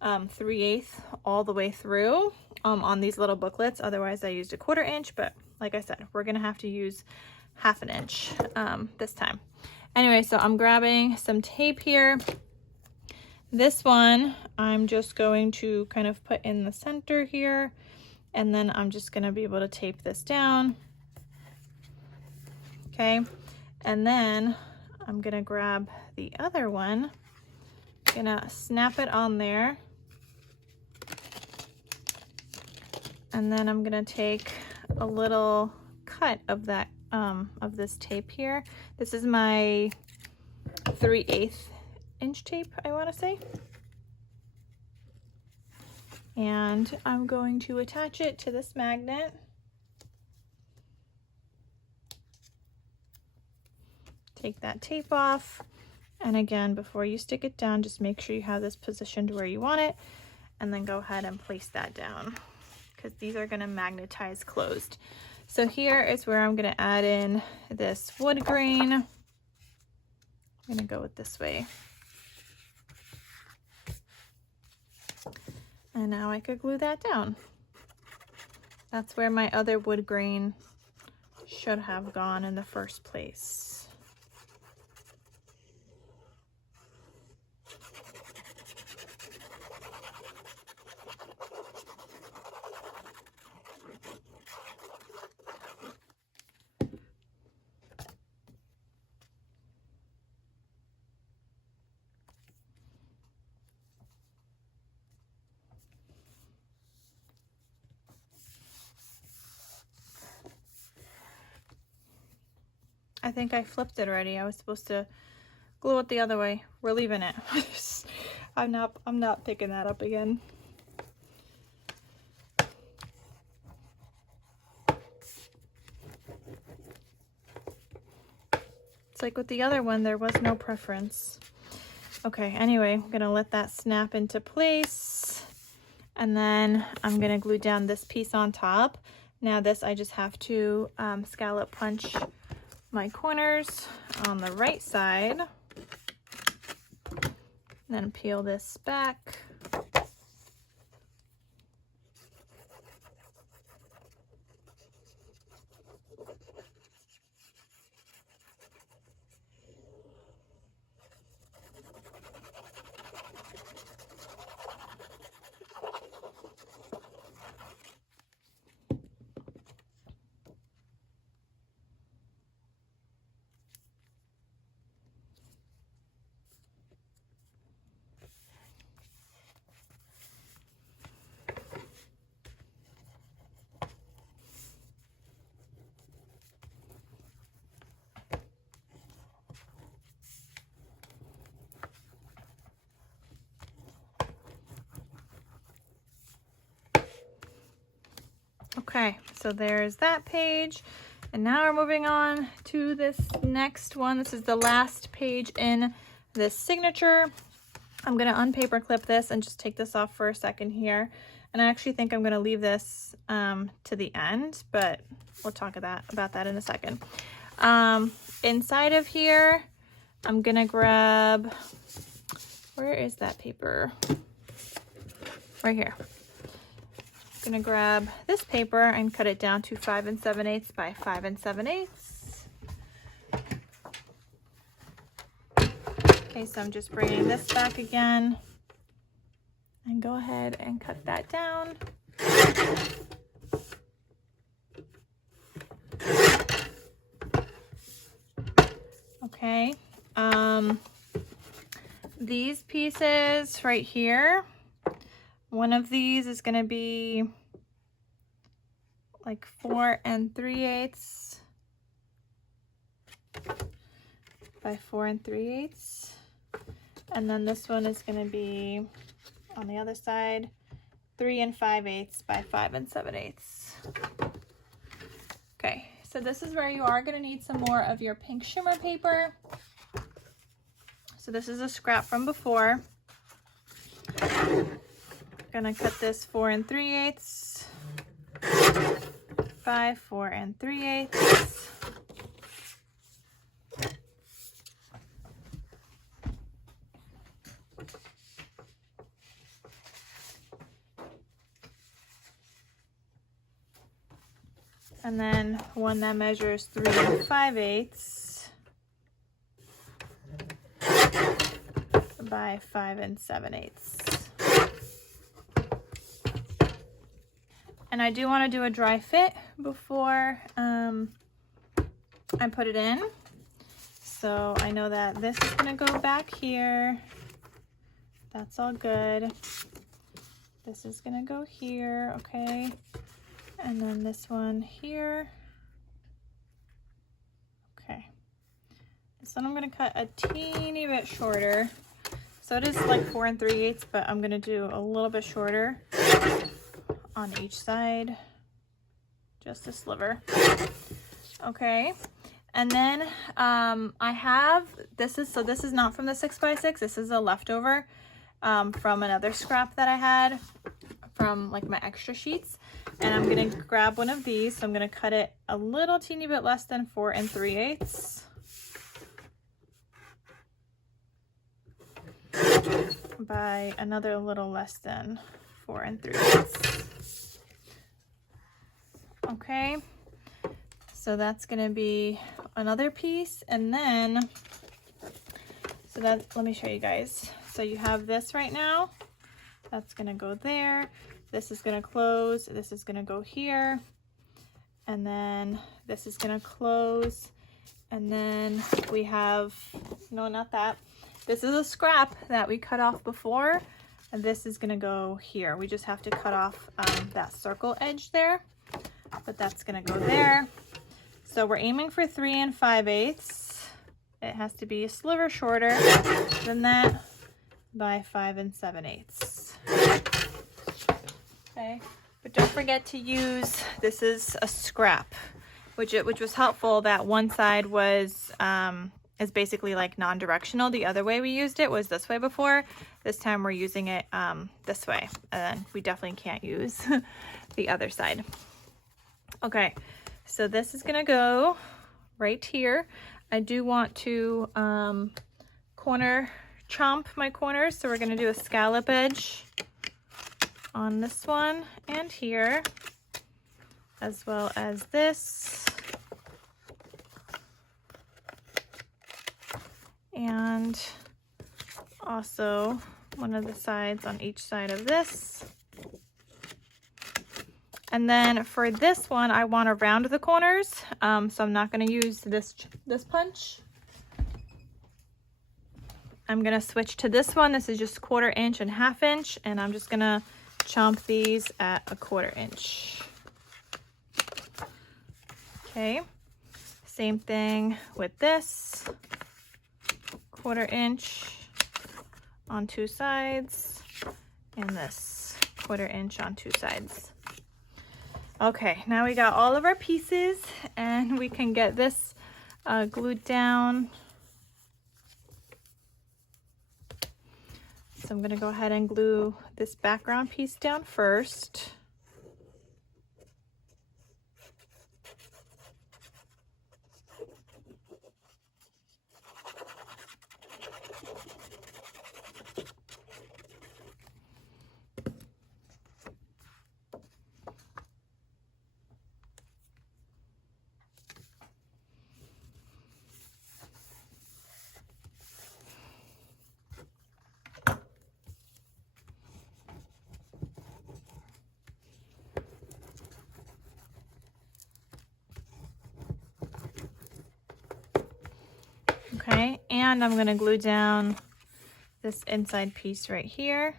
3/8 all the way through on these little booklets. Otherwise I used a 1/4 inch, but like I said, we're gonna have to use 1/2 inch this time. Anyway, so I'm grabbing some tape here. This one I'm just going to kind of put in the center here, and then I'm just going to be able to tape this down. Okay, and then I'm going to grab the other one, I'm going to snap it on there, and then I'm going to take a little cut of that of this tape here. This is my 3/8 inch tape, I want to say, and I'm going to attach it to this magnet. Take that tape off, and again, before you stick it down, just make sure you have this positioned where you want it, and then go ahead and place that down, because these are going to magnetize closed. So here is where I'm going to add in this wood grain. I'm going to go with this way. And now I could glue that down. That's where my other wood grain should have gone in the first place. I think I flipped it already. I was supposed to glue it the other way. We're leaving it. I'm not picking that up again. It's like with the other one, there was no preference. Okay, anyway, I'm gonna let that snap into place, and then I'm gonna glue down this piece on top. Now this, I just have to scallop punch my corners on the right side, then peel this back. Okay, so there's that page. And now we're moving on to this next one. This is the last page in this signature. I'm gonna unpaper clip this and just take this off for a second here. And I actually think I'm gonna leave this to the end, but we'll talk about that in a second. Inside of here, I'm gonna grab, where is that paper? Right here. I'm gonna grab this paper and cut it down to 5 7/8 by 5 7/8. Okay, so I'm just bringing this back again and go ahead and cut that down. Okay, these pieces right here, one of these is gonna be like 4 3/8 by 4 3/8. And then this one is gonna be on the other side, 3 5/8 by 5 7/8. Okay, so this is where you are gonna need some more of your pink shimmer paper. So this is a scrap from before. Gonna cut this 4 3/8 by 4 3/8. And then one that measures 3 5/8 by 5 7/8. And I do want to do a dry fit before I put it in. So I know that this is going to go back here. That's all good. This is going to go here, okay? And then this one here. Okay. This one I'm going to cut a teeny bit shorter. So it is like 4 3/8, but I'm going to do a little bit shorter on each side, just a sliver. Okay, and then I have, this is not from the 6x6, this is a leftover from another scrap that I had from like my extra sheets, and I'm gonna grab one of these. So I'm gonna cut it a little teeny bit less than 4 3/8 by another little less than 4 3/8. Okay, so that's gonna be another piece. And then, so that, let me show you guys. So you have this right now, that's gonna go there. This is gonna close, this is gonna go here. And then this is gonna close. And then we have, no, not that. This is a scrap that we cut off before. And this is gonna go here. We just have to cut off that circle edge there. But that's gonna go there. So we're aiming for 3 5/8. It has to be a sliver shorter than that by 5 7/8. Okay, but don't forget to use, this is a scrap, which was helpful that one side was is basically like non-directional. The other way we used it was this way before. This time we're using it this way, and then we definitely can't use the other side. Okay, so this is gonna go right here. I do want to corner chomp my corners, so we're gonna do a scallop edge on this one and here, as well as this. And also one of the sides on each side of this. And then for this one, I want to round the corners, so I'm not going to use this punch. I'm going to switch to this one. This is just 1/4 inch and 1/2 inch, and I'm just going to chomp these at a 1/4 inch. Okay, same thing with this, 1/4 inch on 2 sides, and this 1/4 inch on 2 sides. Okay, now we got all of our pieces and we can get this glued down. So I'm gonna go ahead and glue this background piece down first. Okay, and I'm gonna glue down this inside piece right here.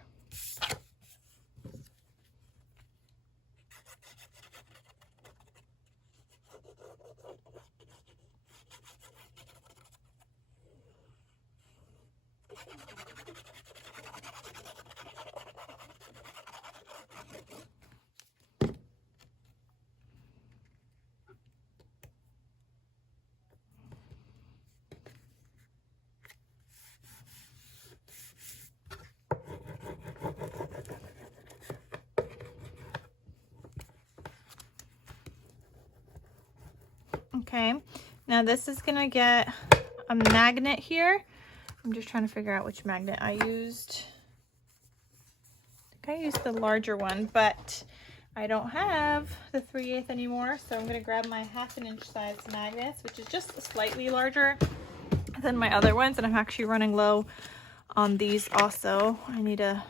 Okay, now this is gonna get a magnet here. I'm just trying to figure out which magnet I used. I think I used the larger one, but I don't have the 3/8 anymore, so I'm gonna grab my 1/2 inch size magnets, which is just slightly larger than my other ones, and I'm actually running low on these also. I need to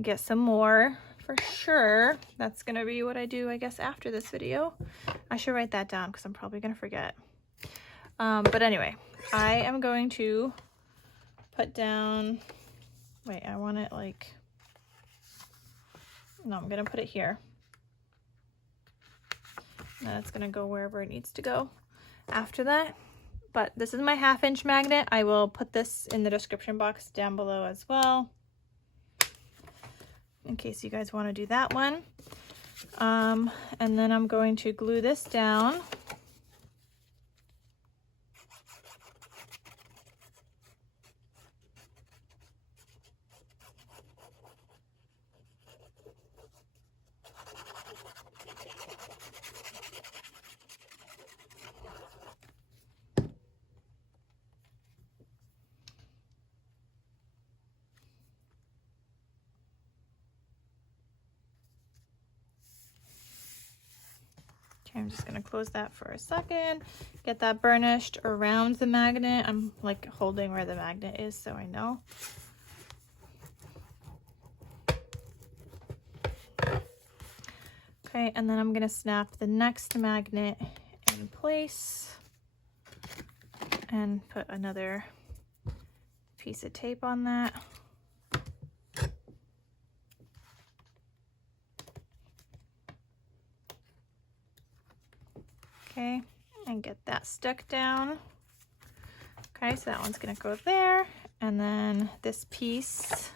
get some more for sure. That's gonna be what I do, I guess, after this video. I should write that down because I'm probably gonna forget. But anyway, I am going to put down, wait, I want it like, no, I'm gonna put it here. And it's gonna go wherever it needs to go after that. But this is my 1/2 inch magnet. I will put this in the description box down below as well, in case you guys want to do that one. And then I'm going to glue this down. Okay, I'm just gonna close that for a second, get that burnished around the magnet. I'm like holding where the magnet is so I know. Okay, and then I'm gonna snap the next magnet in place and put another piece of tape on that. Okay, and get that stuck down. Okay, so that one's gonna go there, and then this piece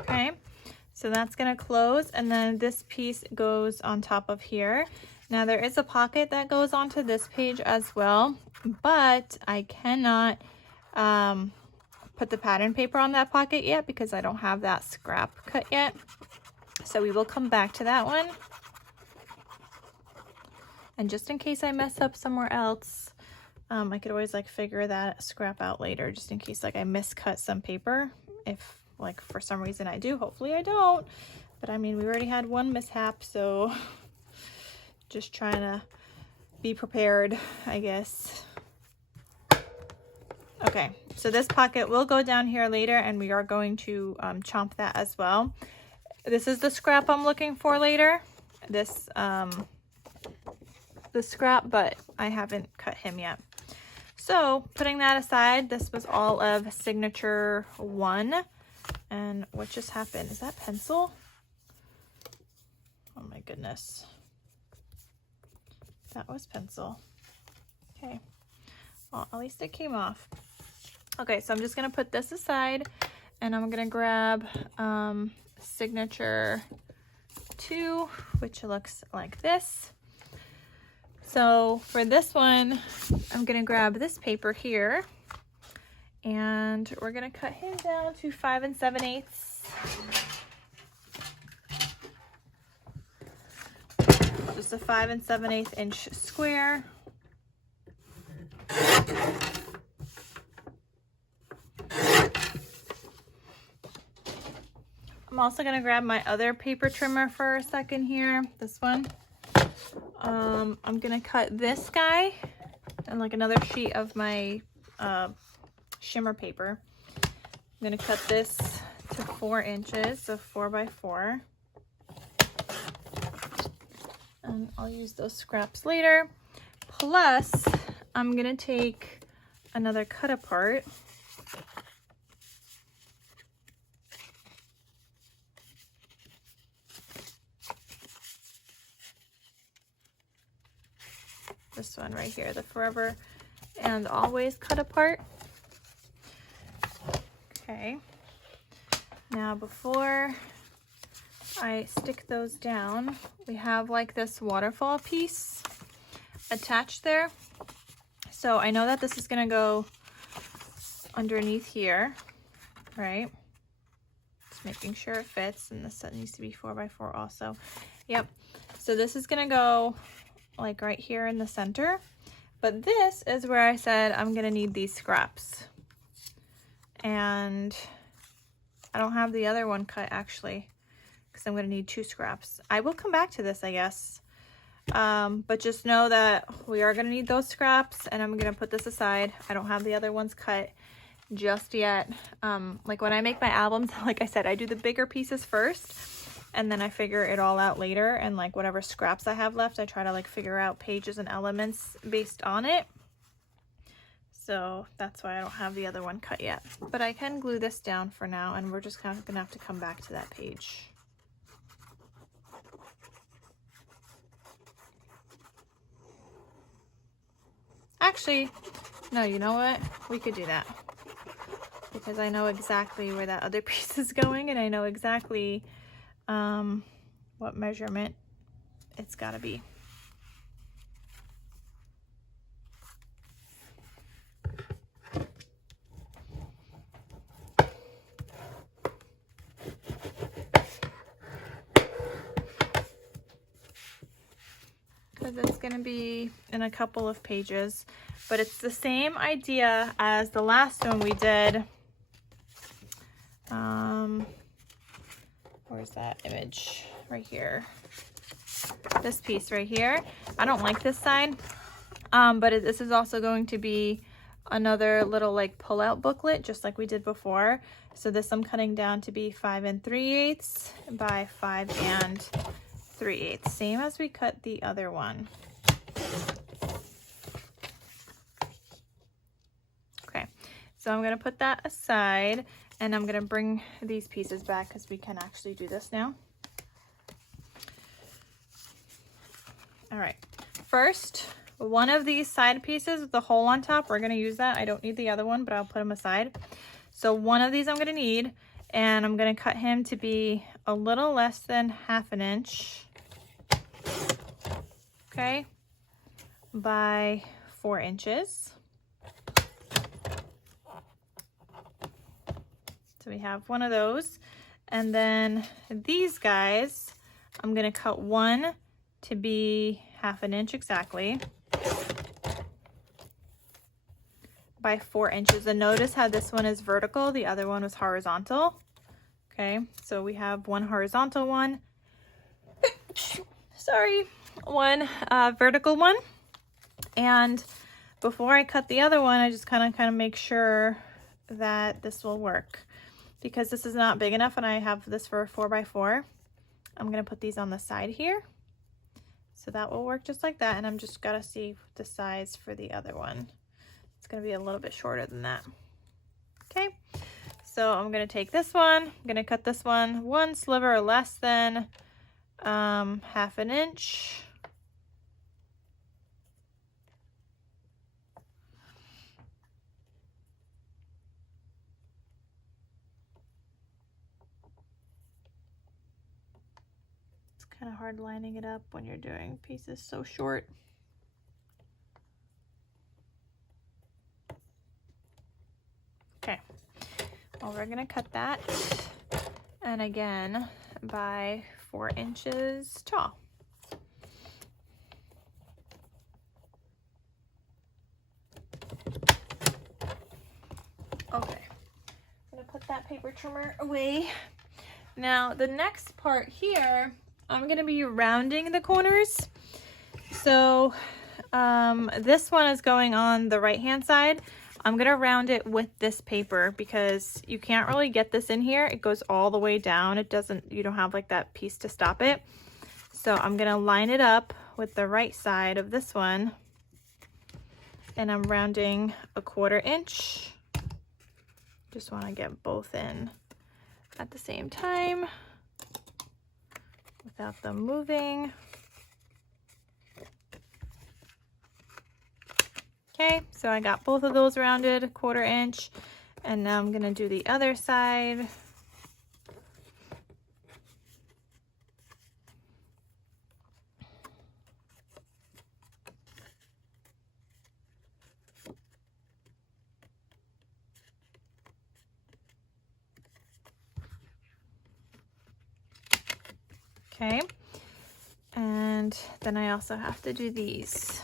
okay, so that's gonna close, and then this piece goes on top of here. Now there is a pocket that goes onto this page as well, but I cannot put the pattern paper on that pocket yet because I don't have that scrap cut yet. So we will come back to that one. And just in case I mess up somewhere else, I could always like figure that scrap out later, just in case like I miscut some paper. If like for some reason I do, hopefully I don't, but I mean we already had one mishap, so just trying to be prepared, I guess. Okay, so this pocket will go down here later, and we are going to chomp that as well. This is the scrap I'm looking for later. This scrap, but I haven't cut him yet. So putting that aside, this was all of signature 1. And what just happened? Is that pencil? Oh my goodness. That was pencil. Okay. Well, at least it came off. Okay, so I'm just going to put this aside, and I'm going to grab signature 2, which looks like this. So for this one, I'm going to grab this paper here, and we're going to cut him down to 5 7/8. Just a 5 7/8 inch square. I'm also going to grab my other paper trimmer for a second here, this one. I'm going to cut this guy and like another sheet of my shimmer paper. I'm going to cut this to 4 inches, so 4 by 4. And I'll use those scraps later. Plus, I'm going to take another cut apart. This one right here, the Forever and Always cut apart. Okay. Now before I stick those down, we have like this waterfall piece attached there. So I know that this is gonna go underneath here, right? Just making sure it fits, and this set needs to be 4 by 4 also. Yep. So this is gonna go like right here in the center, but this is where I said I'm gonna need these scraps, and I don't have the other one cut actually, because I'm gonna need 2 scraps. I will come back to this, I guess, but just know that we are gonna need those scraps, and I'm gonna put this aside. I don't have the other ones cut just yet. Like when I make my albums, like I said, I do the bigger pieces first, and then I figure it all out later, and like whatever scraps I have left, I try to like figure out pages and elements based on it. So that's why I don't have the other one cut yet. But I can glue this down for now, and we're just kind of gonna have to come back to that page. Actually, no, you know what? We could do that, because I know exactly where that other piece is going, and I know exactly what measurement it's got to be. Because it's going to be in a couple of pages, but it's the same idea as the last one we did. Where's that image? Right here. This piece right here. I don't like this side, but this is also going to be another little like pull-out booklet, just like we did before. So this I'm cutting down to be 5 3/8 by 5 3/8, same as we cut the other one. Okay, so I'm going to put that aside, and I'm going to bring these pieces back because we can actually do this now. All right, first, one of these side pieces with the hole on top, we're going to use that. I don't need the other one, but I'll put them aside. So one of these I'm going to need, and I'm going to cut him to be a little less than 1/2 inch. Okay, by 4 inches. So we have one of those. And then these guys, I'm going to cut one to be 1/2 inch exactly by 4 inches. And notice how this one is vertical, the other one was horizontal. Okay, so we have one horizontal one. Sorry. One vertical one, and before I cut the other one, I just kind of make sure that this will work, because this is not big enough and I have this for a 4x4. I'm gonna put these on the side here. So that will work just like that. And I'm just gotta see the size for the other one. It's gonna be a little bit shorter than that. Okay, so I'm gonna take this one, I'm gonna cut this one sliver less than half an inch. Kind of hard lining it up when you're doing pieces so short. Okay, well, we're gonna cut that, and again by 4 inches tall. Okay, I'm gonna put that paper trimmer away. Now the next part here, I'm gonna be rounding the corners. So this one is going on the right hand side. I'm gonna round it with this paper because you can't really get this in here. It goes all the way down. It doesn't, you don't have like that piece to stop it. So I'm gonna line it up with the right side of this one, and I'm rounding a 1/4 inch. Just wanna get both in at the same time without them moving. Okay, so I got both of those rounded 1/4 inch, and now I'm gonna do the other side. Okay, and then I also have to do these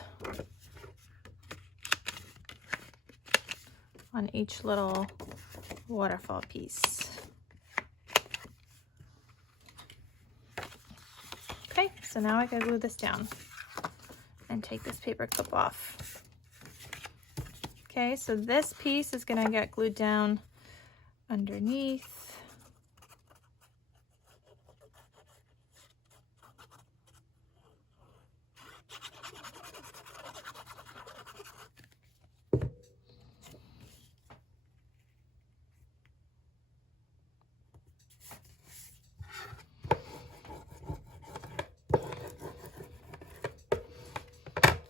on each little waterfall piece. Okay, so now I can glue this down and take this paper clip off. Okay, so this piece is gonna get glued down underneath.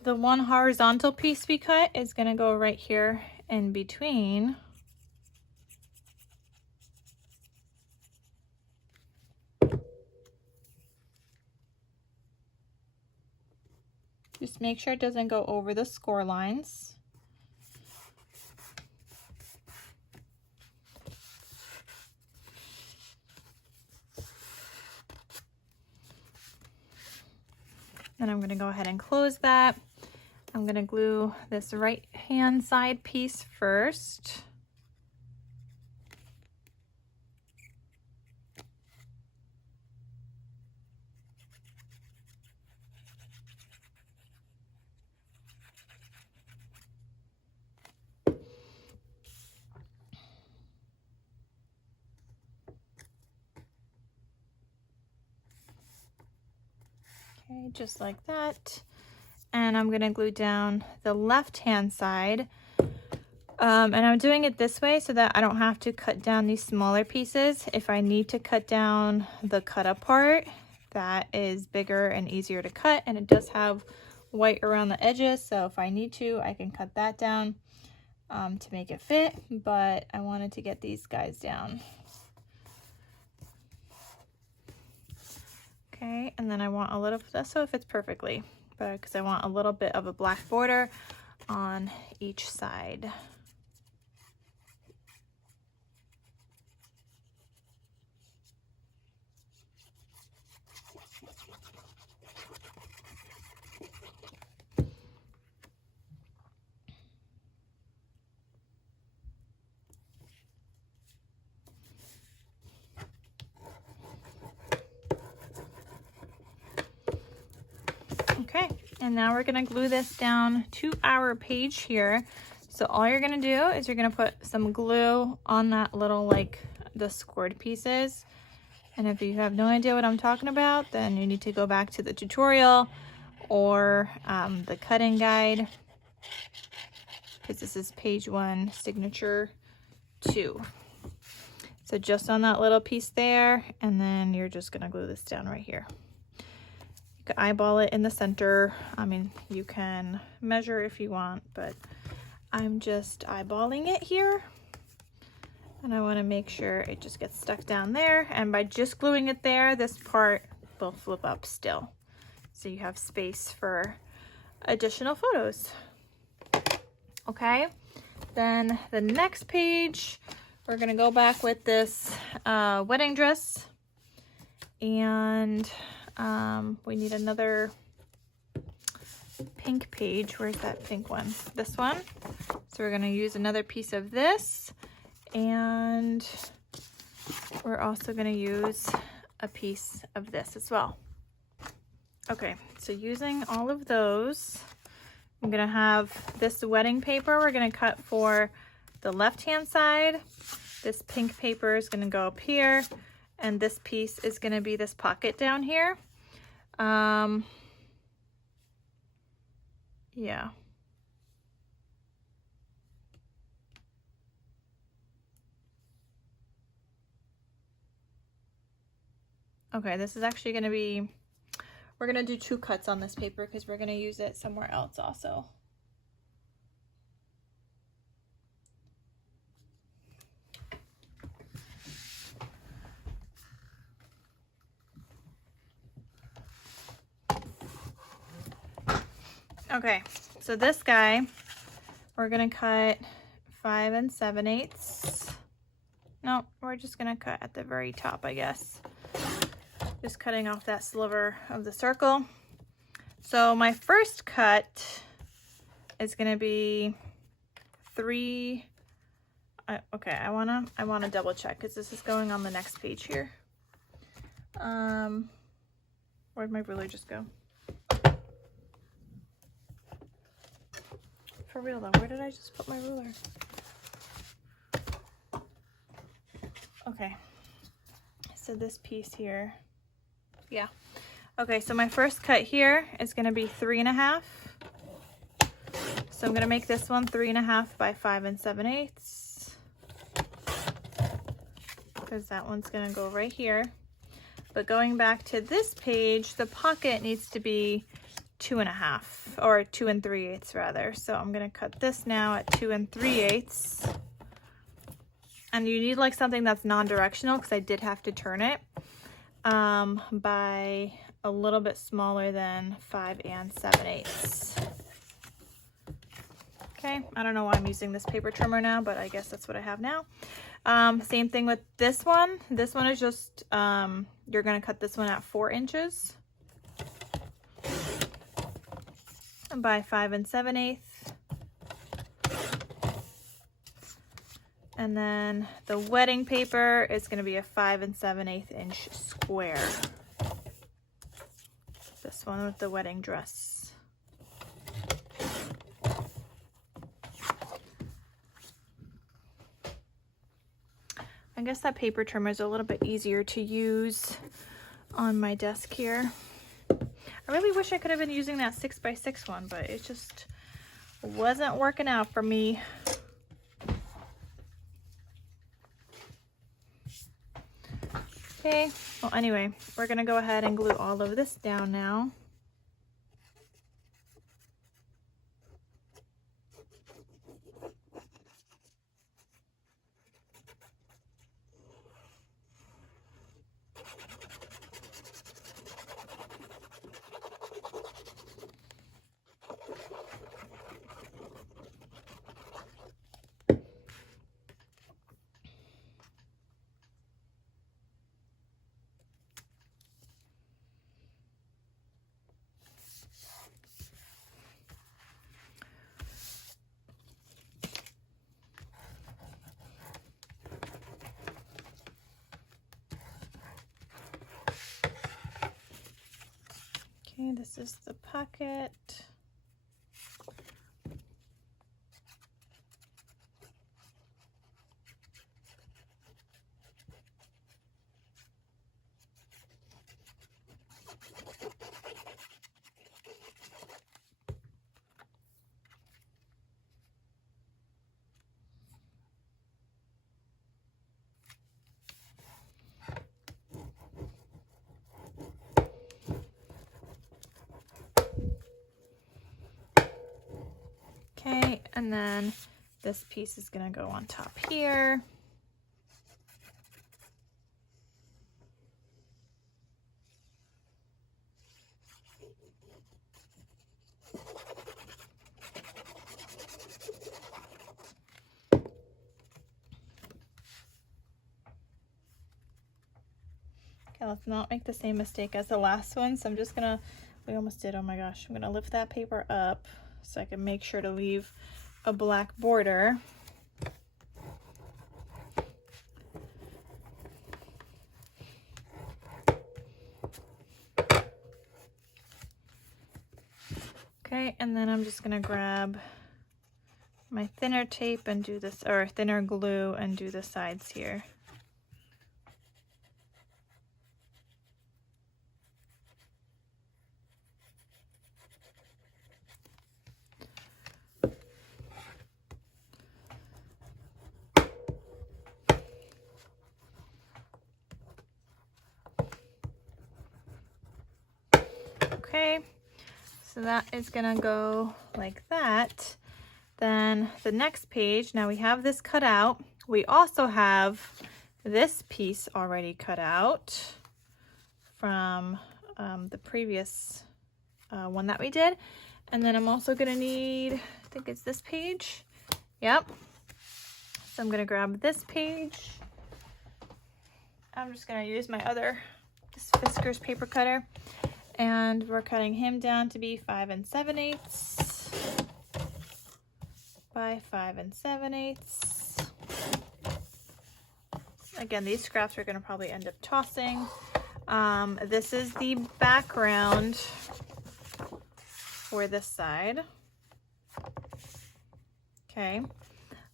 The one horizontal piece we cut is gonna go right here in between. Just make sure it doesn't go over the score lines. And I'm gonna go ahead and close that. I'm gonna glue this right hand side piece first. Okay, just like that. And I'm gonna glue down the left hand side. And I'm doing it this way so that I don't have to cut down these smaller pieces. If I need to cut down the cut up part, that is bigger and easier to cut, and it does have white around the edges, so if I need to, I can cut that down to make it fit, but I wanted to get these guys down. Okay, and then I want a little, that's so it fits perfectly, but because I want a little bit of a black border on each side. Okay, And now we're gonna glue this down to our page here. So all you're gonna do is you're gonna put some glue on that little, like, the scored pieces. And if you have no idea what I'm talking about, then you need to go back to the tutorial or the cutting guide, because this is page 1, signature 2. So just on that little piece there, and then you're just gonna glue this down right here. You can eyeball it in the center. I mean, you can measure if you want, but I'm just eyeballing it here. And I wanna make sure it just gets stuck down there. And by just gluing it there, this part will flip up still. So you have space for additional photos. Okay, then the next page, we're gonna go back with this wedding dress, and we need another pink page. Where's that pink one? This one. So we're gonna use another piece of this, and we're also gonna use a piece of this as well. Okay, so using all of those, I'm gonna have this wedding paper we're gonna cut for the left-hand side. This pink paper is gonna go up here, and this piece is gonna be this pocket down here. Yeah. Okay, this is actually gonna be, we're gonna do 2 cuts on this paper because we're gonna use it somewhere else also. Okay, so this guy, we're gonna cut 5 7/8. No, we're just gonna cut at the very top, I guess. Just cutting off that sliver of the circle. So my first cut is gonna be 3. Okay, I wanna double check because this is going on the next page here. Where'd my ruler just go? For real though, where did I just put my ruler? Okay, so this piece here, yeah. Okay, so my first cut here is gonna be 3 1/2. So I'm gonna make this one 3 1/2 by 5 7/8, because that one's gonna go right here. But going back to this page, the pocket needs to be 2 1/2, or 2 3/8 rather. So I'm gonna cut this now at 2 3/8. And you need like something that's non-directional, because I did have to turn it by a little bit smaller than 5 7/8. Okay, I don't know why I'm using this paper trimmer now, but I guess that's what I have now. Same thing with this one. This one is just, you're gonna cut this one at 4 inches by 5 7/8. And then the wedding paper is gonna be a 5 7/8 inch square. This one with the wedding dress. I guess that paper trimmer is a little bit easier to use on my desk here. I really wish I could have been using that 6x6 one, but it just wasn't working out for me. Okay, well anyway, we're gonna go ahead and glue all of this down now. Okay, this is the pocket. Okay, and then this piece is gonna go on top here. Okay, let's not make the same mistake as the last one. So I'm just gonna, we almost did, oh my gosh, I'm gonna lift that paper up so I can make sure to leave a black border. Okay, and then I'm just gonna grab my thinner tape and do this, or thinner glue, and do the sides here. Okay, so that is gonna go like that. Then the next page, now we have this cut out. We also have this piece already cut out from the previous one that we did. And then I'm also gonna need, I think it's this page. Yep. So I'm gonna grab this page. I'm just gonna use my other Fiskars paper cutter. And we're cutting him down to be 5 7/8 by 5 7/8. Again, these scraps are going to probably end up tossing. This is the background for this side. Okay.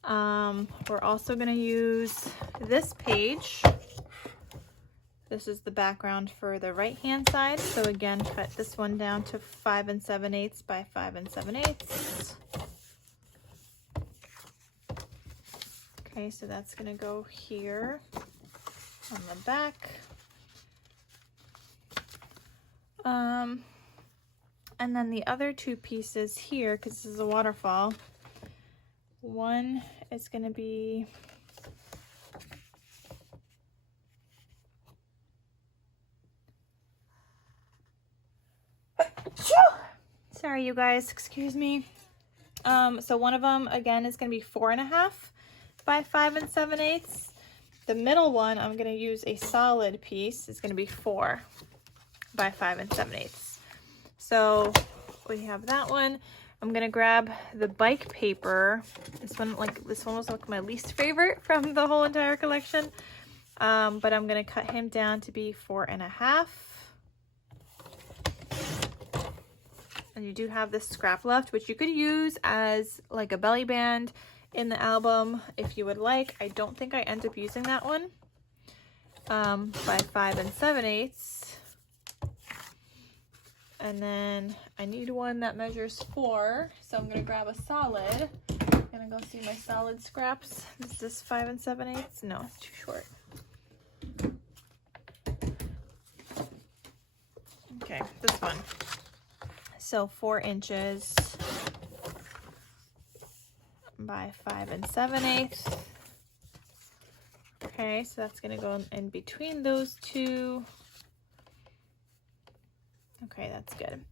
We're also going to use this page. This is the background for the right hand side. So again, cut this one down to 5 7/8 by 5 7/8. Okay, so that's gonna go here on the back. And then the other two pieces here, because this is a waterfall, one is gonna be sorry, you guys, excuse me. So one of them, again, is going to be 4.5 by 5 7/8. The middle one, I'm going to use a solid piece. It's going to be 4 by 5 7/8. So we have that one. I'm going to grab the bike paper. This one was like my least favorite from the whole entire collection. But I'm going to cut him down to be 4.5. And you do have this scrap left, which you could use as like a belly band in the album if you would like. I don't think I end up using that one. By 5 7/8. And then I need one that measures 4. So I'm going to grab a solid. I'm going to go see my solid scraps. Is this 5 7/8? No, it's too short. Okay, this one. So 4 inches by 5 7/8. Okay, so that's gonna go in between those two. Okay, that's good.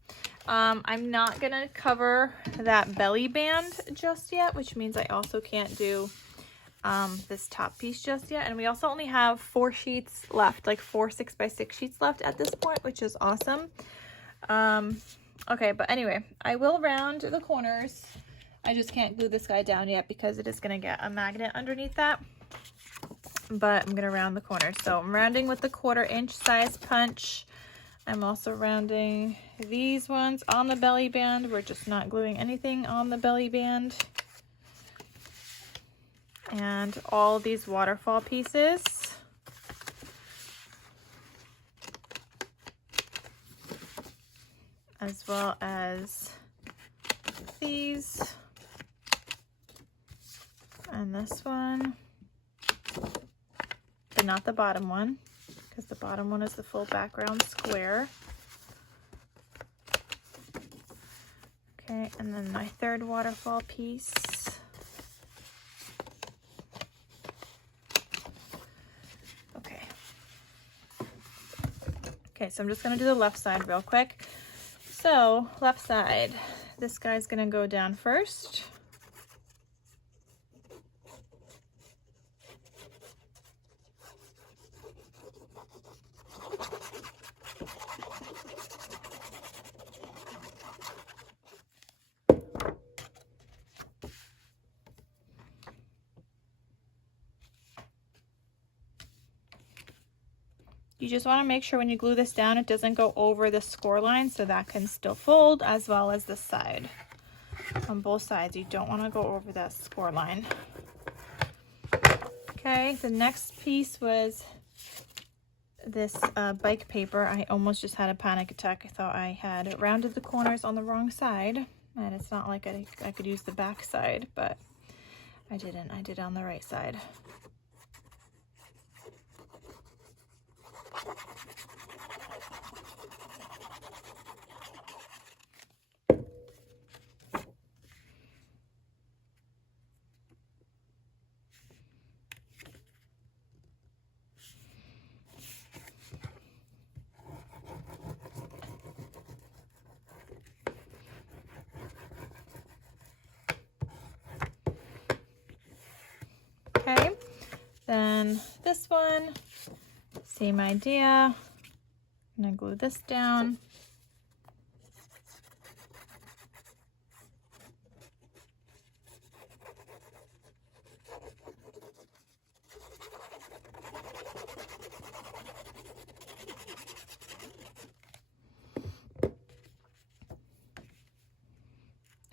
I'm not gonna cover that belly band just yet, which means I also can't do this top piece just yet. And we also only have 4 sheets left, like 4 6x6 sheets left at this point, which is awesome. Okay, but anyway, I will round the corners. I just can't glue this guy down yet because it is going to get a magnet underneath that. But I'm going to round the corners. So I'm rounding with the 1/4 inch size punch. I'm also rounding these ones on the belly band. We're just not gluing anything on the belly band. And all these waterfall pieces. As well as these. And this one. But not the bottom one, because the bottom one is the full background square. Okay, and then my third waterfall piece. Okay, so I'm just gonna do the left side real quick. So, left side, this guy's gonna go down first. You just want to make sure when you glue this down, it doesn't go over the score line, so that can still fold, as well as the side. On both sides, you don't want to go over that score line. Okay, the next piece was this bike paper. I almost just had a panic attack. I thought I had rounded the corners on the wrong side, and it's not like I could use the back side, but I didn't. I did it on the right side. Okay, then this one, same idea. I'm gonna glue this down.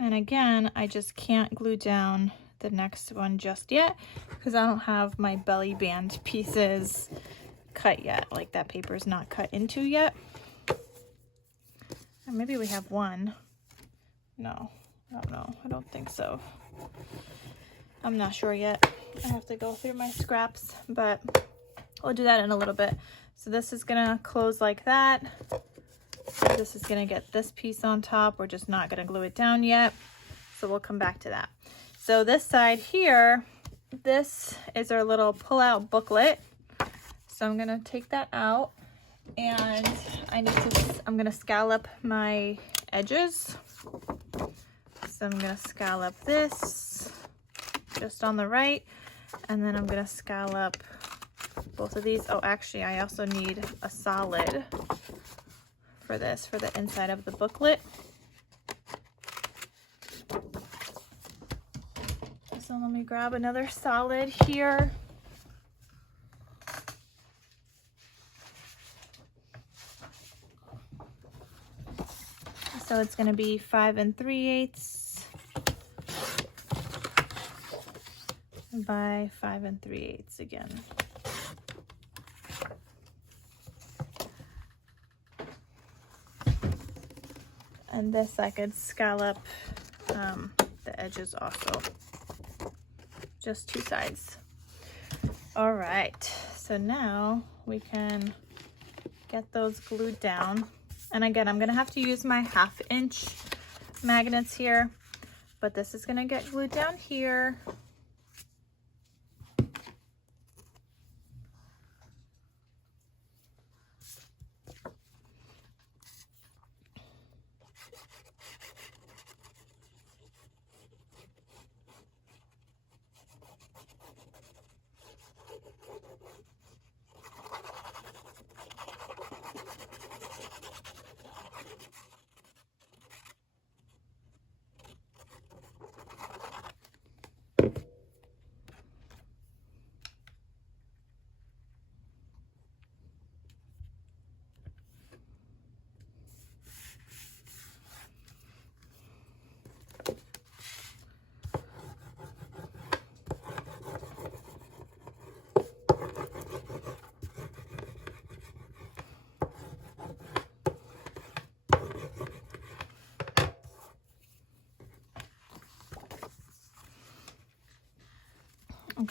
And again, I just can't glue down the next one just yet because I don't have my belly band pieces cut yet. Like that paper is not cut into yet. Or maybe we have one. No, I don't know. I don't think so. I'm not sure yet. I have to go through my scraps, but we'll do that in a little bit. So this is gonna close like that. This is gonna get this piece on top. We're just not gonna glue it down yet. So we'll come back to that. So this side here, this is our little pull-out booklet. So I'm gonna take that out, and I'm gonna scallop my edges. So I'm gonna scallop this just on the right, and then I'm gonna scallop both of these. Oh, actually, I also need a solid for this, for the inside of the booklet. So let me grab another solid here. So it's going to be 5 3/8 by 5 3/8 again. And this I could scallop the edges also. Just two sides. All right, so now we can get those glued down. And again, I'm gonna have to use my 1/2 inch magnets here, but this is gonna get glued down here.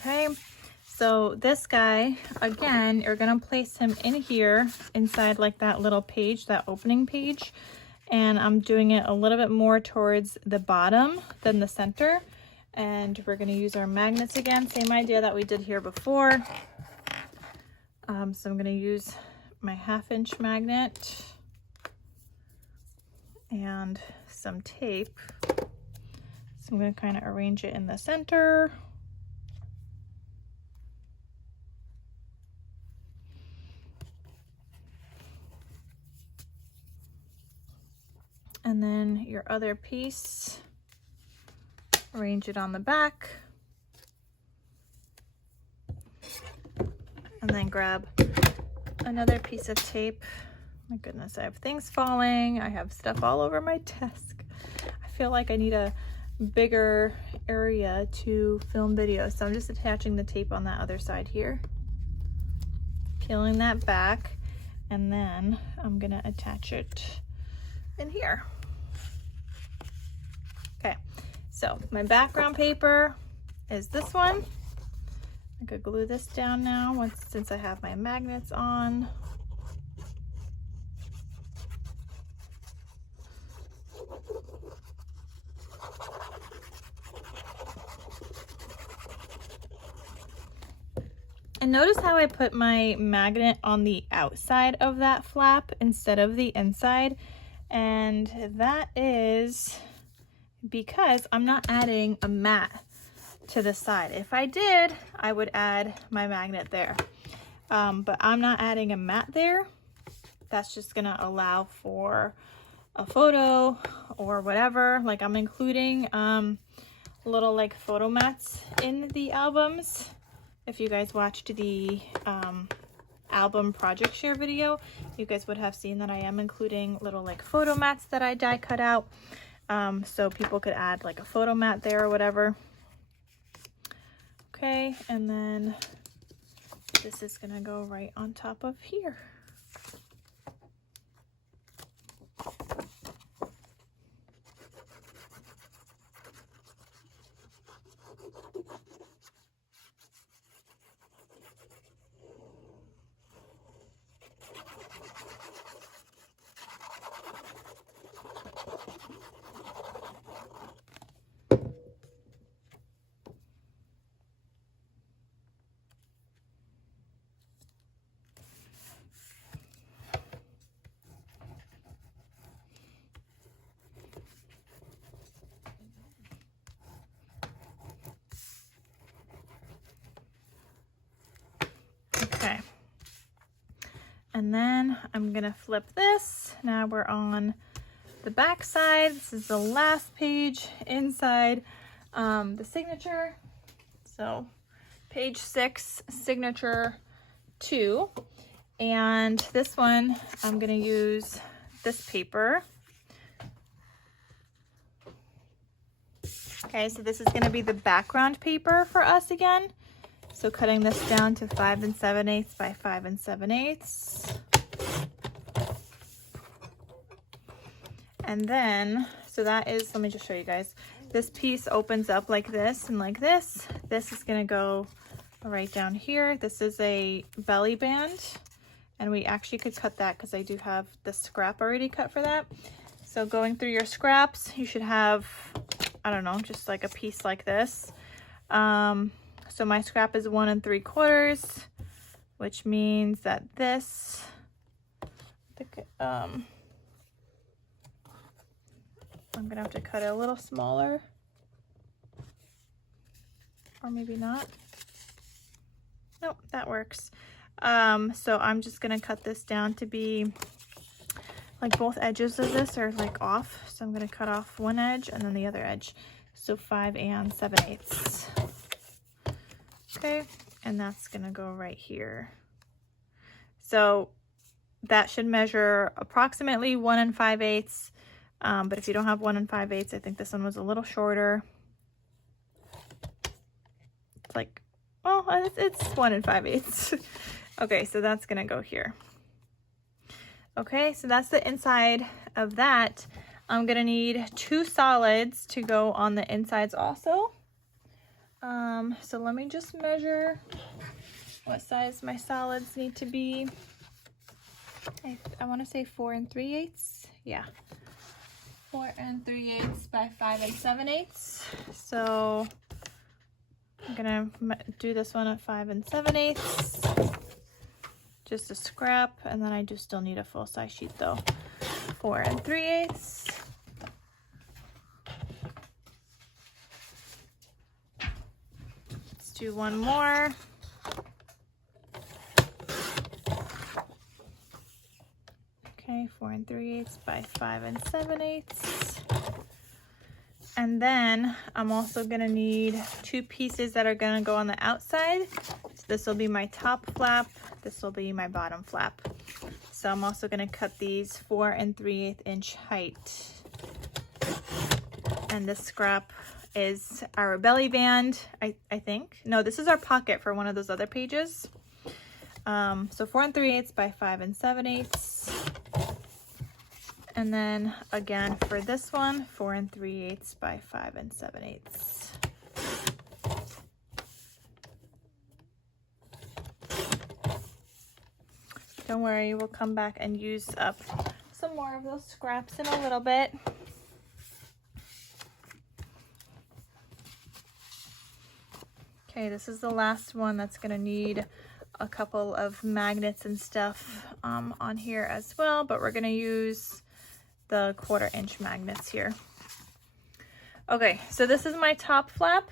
Okay, so this guy, again, you're gonna place him in here inside like that little page, that opening page. And I'm doing it a little bit more towards the bottom than the center. And we're gonna use our magnets again, same idea that we did here before. So I'm gonna use my 1/2 inch magnet and some tape. So I'm gonna kind of arrange it in the center. And then your other piece, arrange it on the back. And then grab another piece of tape. My goodness, I have things falling. I have stuff all over my desk. I feel like I need a bigger area to film videos. So I'm just attaching the tape on that other side here. Peeling that back. And then I'm gonna attach it in here. Okay, so my background paper is this one. I could glue this down now since I have my magnets on. And notice how I put my magnet on the outside of that flap instead of the inside. And that is because I'm not adding a mat to the side. If I did, I would add my magnet there. But I'm not adding a mat there. That's just gonna allow for a photo or whatever. Like I'm including little like photo mats in the albums. If you guys watched the album project share video, you guys would have seen that I am including little like photo mats that I die cut out. So people could add like a photo mat there or whatever. Okay, and then this is gonna go right on top of here. Okay, and then I'm gonna flip this. Now we're on the back side. This is the last page inside the signature. So page 6, signature 2. And this one, I'm gonna use this paper. Okay, so this is gonna be the background paper for us again. So cutting this down to 5 7/8 by 5 7/8. And then, so that is, let me just show you guys. This piece opens up like this and like this. This is gonna go right down here. This is a belly band. And we actually could cut that because I do have the scrap already cut for that. So going through your scraps, you should have, I don't know, just like a piece like this. So my scrap is 1 3/4, which means that this, I'm gonna have to cut it a little smaller, or maybe not. Nope, that works. So I'm just gonna cut this down to be like both edges of this are like off. So I'm gonna cut off one edge and then the other edge. So 5 7/8. Okay, and that's gonna go right here. So that should measure approximately 1 5/8. But if you don't have 1 5/8, I think this one was a little shorter. It's like, well, it's 1 5/8. Okay, so that's gonna go here. Okay, so that's the inside of that. I'm gonna need 2 solids to go on the insides also. So let me just measure what size my solids need to be. I want to say 4 3/8. Yeah, 4 3/8 by 5 7/8. So I'm gonna do this one at 5 7/8. Just a scrap, and then I do still need a full size sheet though. 4 3/8. Let's do one more. Okay, 4 3/8 by 5 7/8. And then I'm also gonna need 2 pieces that are gonna go on the outside. So this will be my top flap, this will be my bottom flap. So I'm also gonna cut these 4 3/8 inch height. And this scrap is our belly band, I think. No, this is our pocket for one of those other pages. So 4 3/8 by 5 7/8. And then again for this one, 4 3/8 by 5 7/8. Don't worry, we'll come back and use up some more of those scraps in a little bit. Okay, this is the last one that's gonna need a couple of magnets and stuff on here as well, but we're gonna use the 1/4 inch magnets here. Okay, so this is my top flap.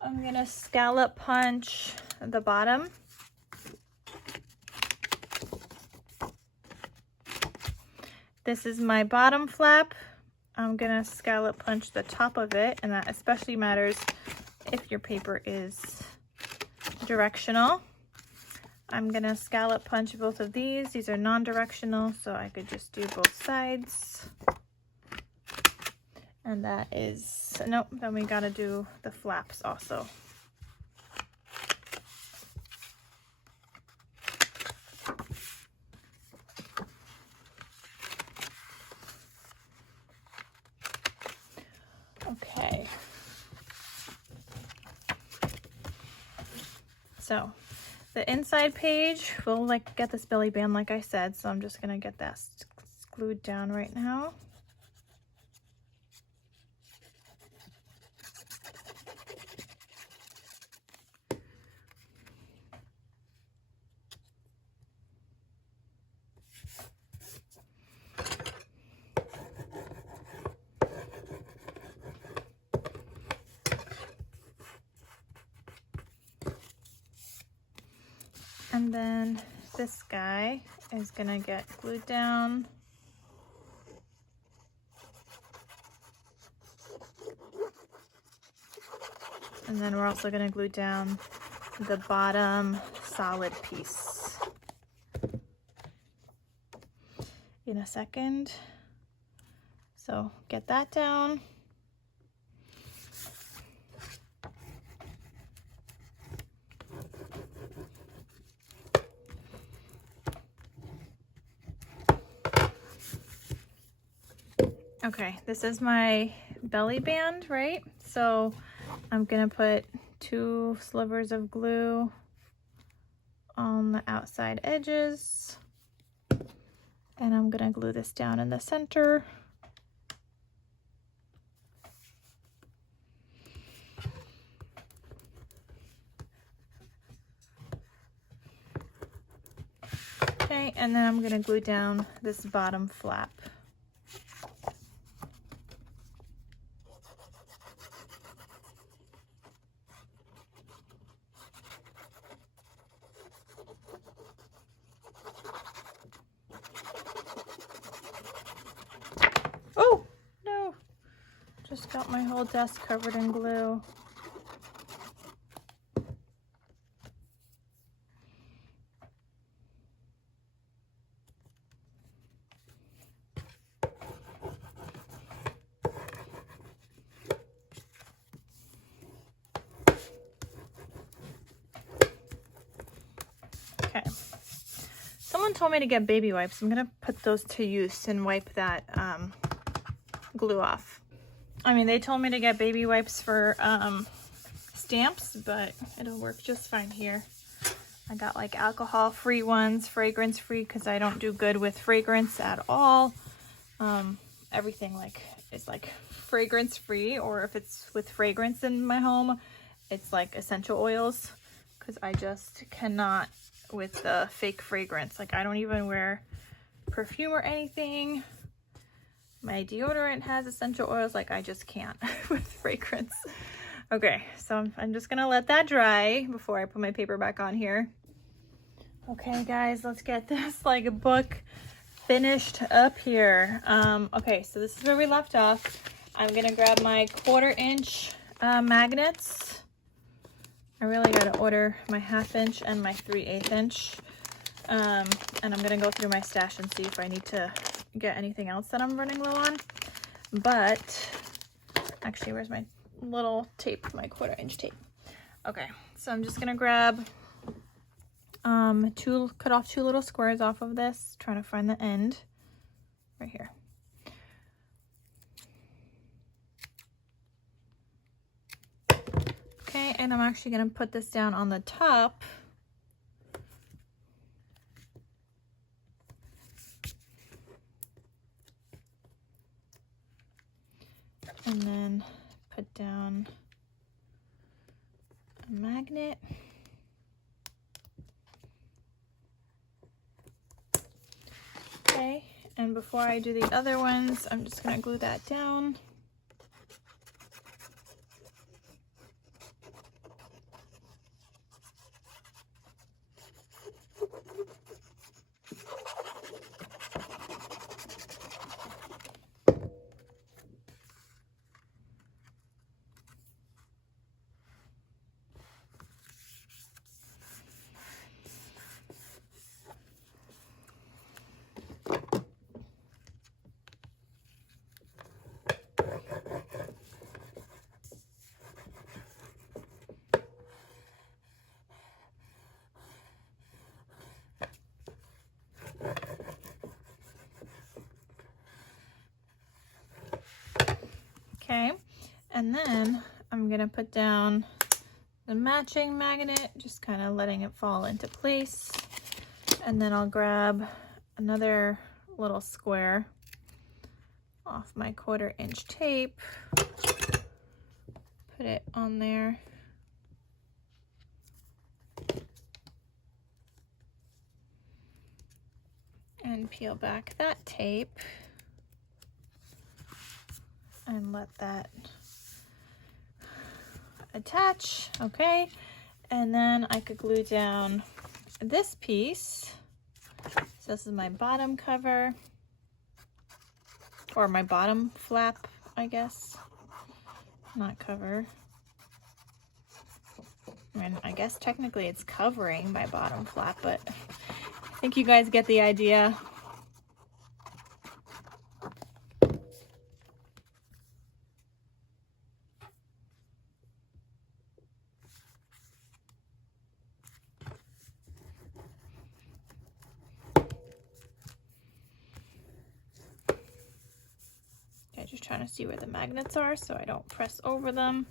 I'm gonna scallop punch the bottom. This is my bottom flap. I'm gonna scallop punch the top of it, and that especially matters if your paper is directional. I'm gonna scallop punch both of these. These are non-directional, so I could just do both sides. And that is, nope, then we gotta do the flaps also. Okay. So the inside page, we'll get this belly band like I said, so I'm just gonna get that glued down right now. And then this guy is gonna get glued down. And then we're also gonna glue down the bottom solid piece in a second. So get that down. Okay, this is my belly band, right? So I'm gonna put 2 slivers of glue on the outside edges, and I'm gonna glue this down in the center. Okay, and then I'm gonna glue down this bottom flap. Oh, no. Just got my whole desk covered in glue. Okay. Someone told me to get baby wipes. I'm gonna put those to use and wipe that glue off. I mean, they told me to get baby wipes for stamps, but it'll work just fine here. I got like alcohol-free ones, fragrance-free, because I don't do good with fragrance at all. Everything is like fragrance-free, or if it's with fragrance in my home, it's like essential oils, because I just cannot with the fake fragrance. Like, I don't even wear perfume or anything. My deodorant has essential oils. Like, I just can't with fragrance. Okay, so I'm just gonna let that dry before I put my paper back on here. Okay guys, let's get this like book finished up here. Okay, so this is where we left off. I'm gonna grab my 1/4 inch magnets. I really gotta order my 1/2 inch and my 3/8 inch. And I'm gonna go through my stash and see if I need to get anything else that I'm running low on. But actually, where's my little tape, my 1/4 inch tape? Okay, so I'm just gonna grab cut off 2 little squares off of this, trying to find the end right here. Okay, and I'm actually gonna put this down on the top. And then put down a magnet. Okay, and before I do the other ones, I'm just gonna glue that down. Okay, and then I'm gonna put down the matching magnet, just kind of letting it fall into place. And then I'll grab another little square off my 1/4 inch tape, put it on there. And peel back that tape. And let that attach. Okay, and then I could glue down this piece. So this is my bottom cover, or my bottom flap, I guess, not cover. I mean, I guess technically it's covering my bottom flap, but I think you guys get the idea. Just trying to see where the magnets are so I don't press over them.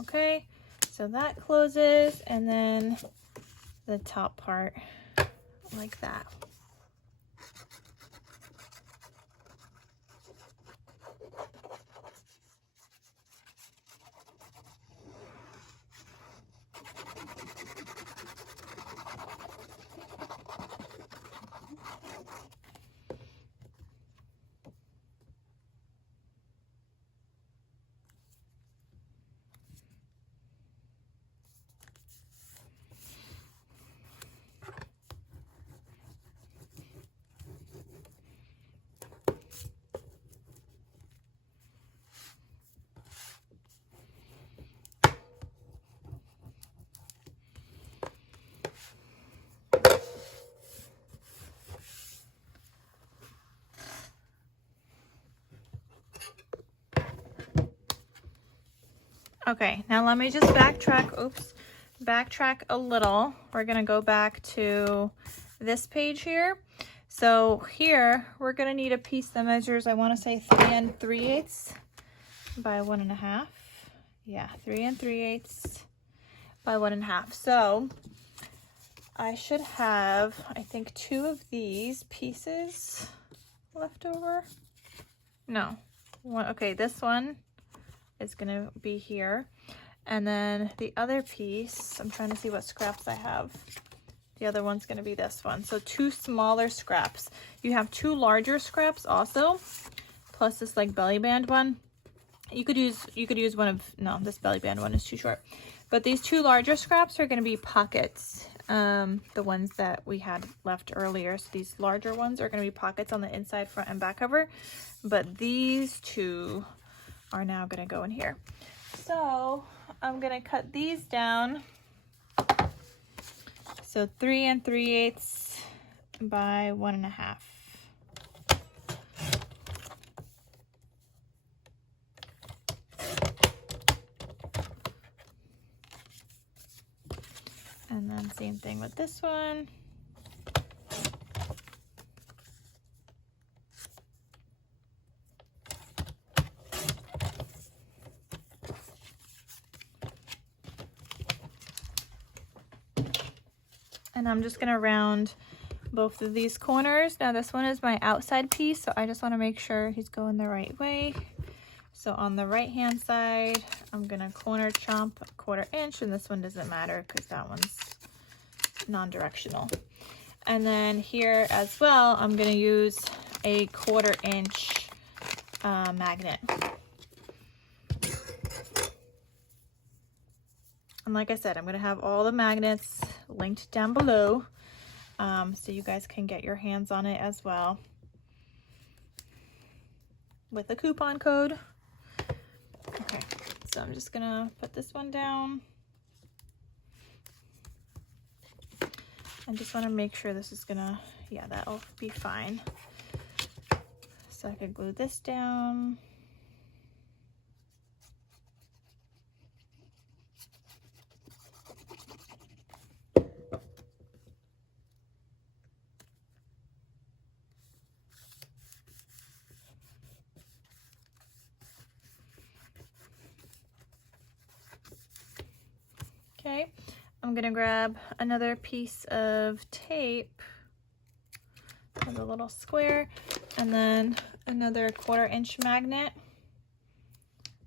Okay, so that closes, and then the top part like that. Okay, now let me just backtrack a little. We're gonna go back to this page here. So here we're gonna need a piece that measures, I want to say 3 3/8 by 1.5. Yeah, 3 3/8 by 1.5. So I should have, I think, 2 of these pieces left over. No, one. Okay, this one is gonna be here, and then the other piece, I'm trying to see what scraps I have. The other one's gonna be this one. So 2 smaller scraps. You have 2 larger scraps also, plus this like belly band one. You could use one of, no, this belly band one is too short. But these 2 larger scraps are gonna be pockets. The ones that we had left earlier. So these larger ones are gonna be pockets on the inside, front, and back cover. But these 2 are now gonna go in here. So I'm gonna cut these down. So 3 3/8 by 1.5. And then same thing with this one. And I'm just gonna round both of these corners. Now this one is my outside piece, so I just wanna make sure he's going the right way. So on the right hand side, I'm gonna corner chomp 1/4 inch, and this one doesn't matter because that one's non-directional. And then here as well, I'm gonna use a 1/4 inch magnet. And like I said, I'm gonna have all the magnets linked down below, so you guys can get your hands on it as well with a coupon code. Okay, so I'm just gonna put this one down. I just want to make sure this is gonna, yeah, that'll be fine. So I could glue this down. Okay, I'm gonna grab another piece of tape with a little square, and then another 1/4 inch magnet.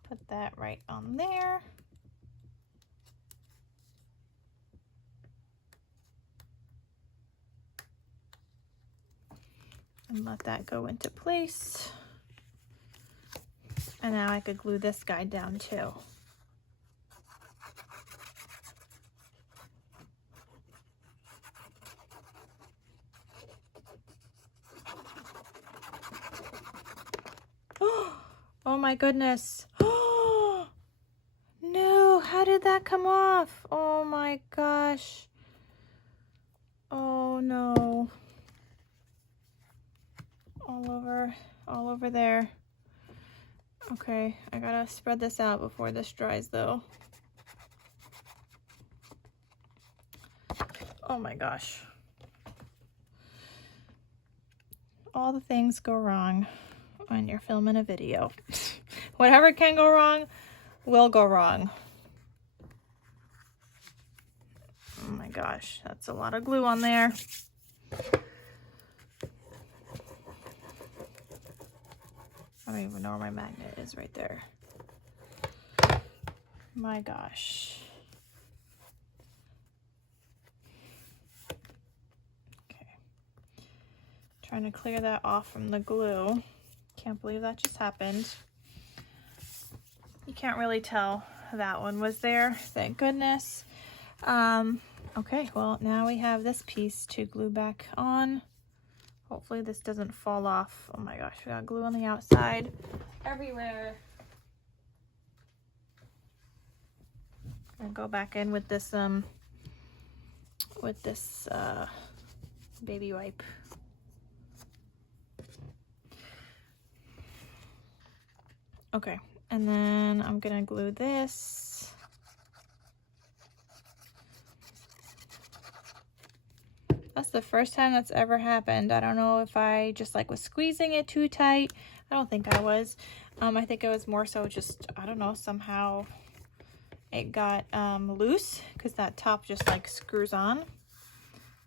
Put that right on there. And let that go into place. And now I could glue this guy down too. Oh my goodness. No, how did that come off? Oh my gosh. Oh no. All over there. Okay, I gotta spread this out before this dries though. Oh my gosh. All the things go wrong when you're filming a video. Whatever can go wrong will go wrong. Oh my gosh, that's a lot of glue on there. I don't even know where my magnet is, right there. My gosh. Okay. Trying to clear that off from the glue. Can't believe that just happened. You can't really tell that one was there, thank goodness. Okay, well now we have this piece to glue back on. Hopefully this doesn't fall off. Oh my gosh, we got glue on the outside everywhere. I'm gonna go back in with this baby wipe. Okay, and then I'm gonna glue this. That's the first time that's ever happened. I don't know if I just like was squeezing it too tight. I don't think I was. I think it was more so just, I don't know, somehow it got loose because that top just like screws on.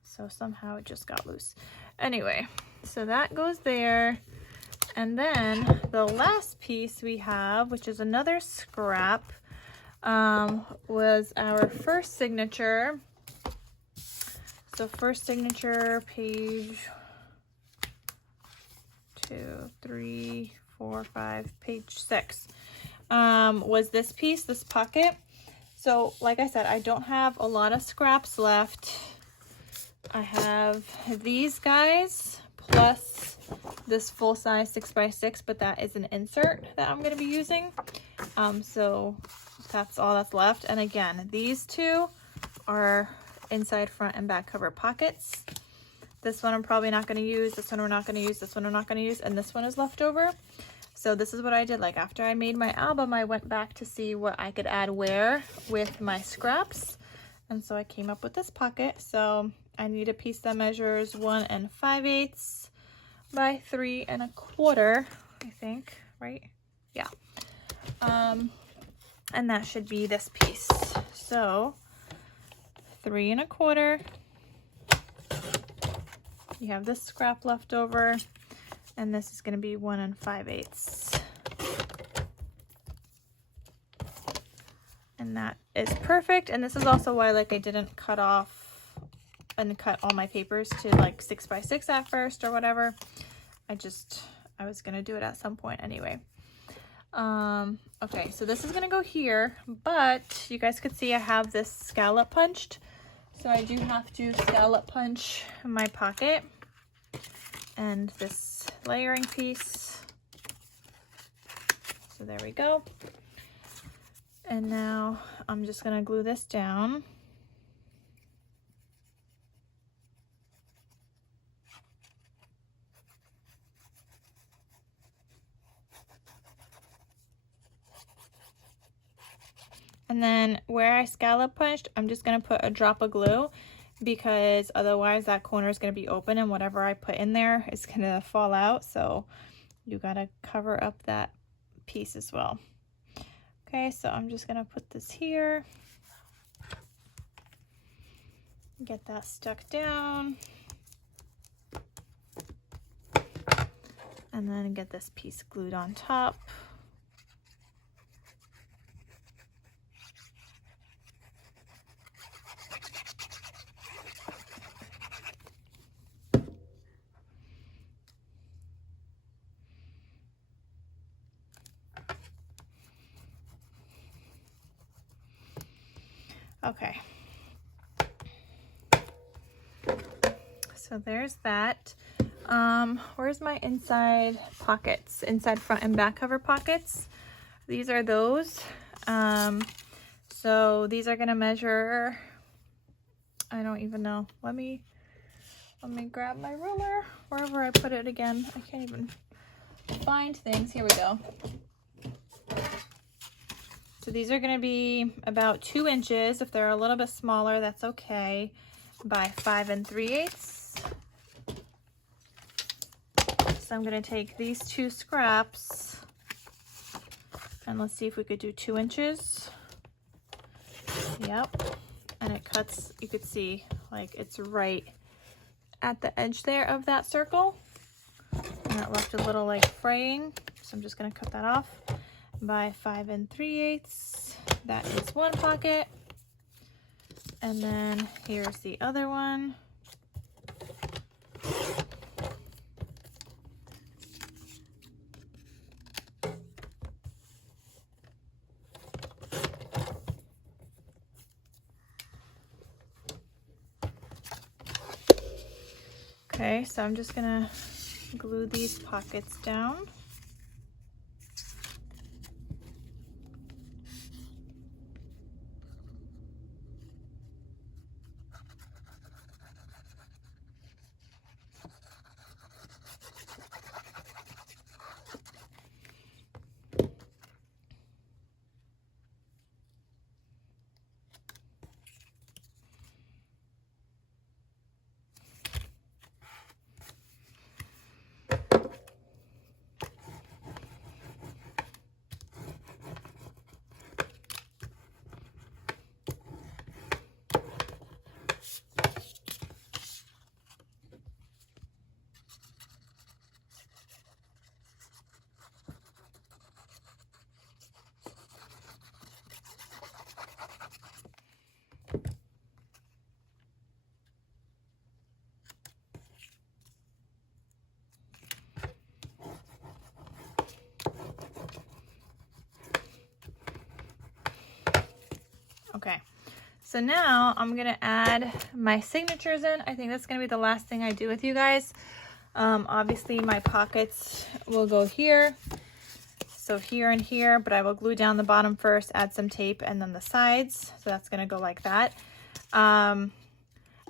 So somehow it just got loose. Anyway, so that goes there. And then the last piece we have, which is another scrap, was our first signature. So first signature, page 2, 3, 4, 5, page 6, was this piece, this pocket. So like I said, I don't have a lot of scraps left. I have these guys plus this full-size 6x6, but that is an insert that I'm going to be using. So that's all that's left. And again, these two are inside, front, and back cover pockets. This one I'm probably not going to use. This one we're not going to use. This one I'm not going to use. And this one is left over. So this is what I did. Like after I made my album, I went back to see what I could add where with my scraps. And so I came up with this pocket. So I need a piece that measures 1 5/8 by 3 1/4, I think, right? Yeah. And that should be this piece. So 3 1/4. You have this scrap left over, and this is going to be 1 5/8. And that is perfect. And this is also why like I didn't cut off and cut all my papers to like 6x6 at first or whatever. I was gonna do it at some point anyway. Okay, so this is gonna go here, but you guys could see I have this scallop punched. So I do have to scallop punch my pocket and this layering piece. So there we go. And now I'm just gonna glue this down. And then where I scallop punched, I'm just going to put a drop of glue because otherwise that corner is going to be open and whatever I put in there is going to fall out. So you got to cover up that piece as well. Okay, so I'm just going to put this here. Get that stuck down. And then get this piece glued on top. Okay, so there's that. Where's my inside pockets? Inside front and back cover pockets. These are those. So these are gonna measure, I don't even know. Let me grab my ruler, wherever I put it again. I can't even find things. Here we go. So these are going to be about 2 inches. If they're a little bit smaller, that's okay. By 5 3/8. So I'm going to take these 2 scraps and let's see if we could do 2 inches. Yep. And it cuts, you could see like it's right at the edge there of that circle. And it left a little like fraying. So I'm just going to cut that off. By 5 3/8. That is one pocket. And then here's the other one. Okay, so I'm just gonna glue these pockets down. Okay, so now I'm gonna add my signatures in. I think that's gonna be the last thing I do with you guys. Obviously my pockets will go here, so here and here, but I will glue down the bottom first, add some tape, and then the sides. So that's gonna go like that. And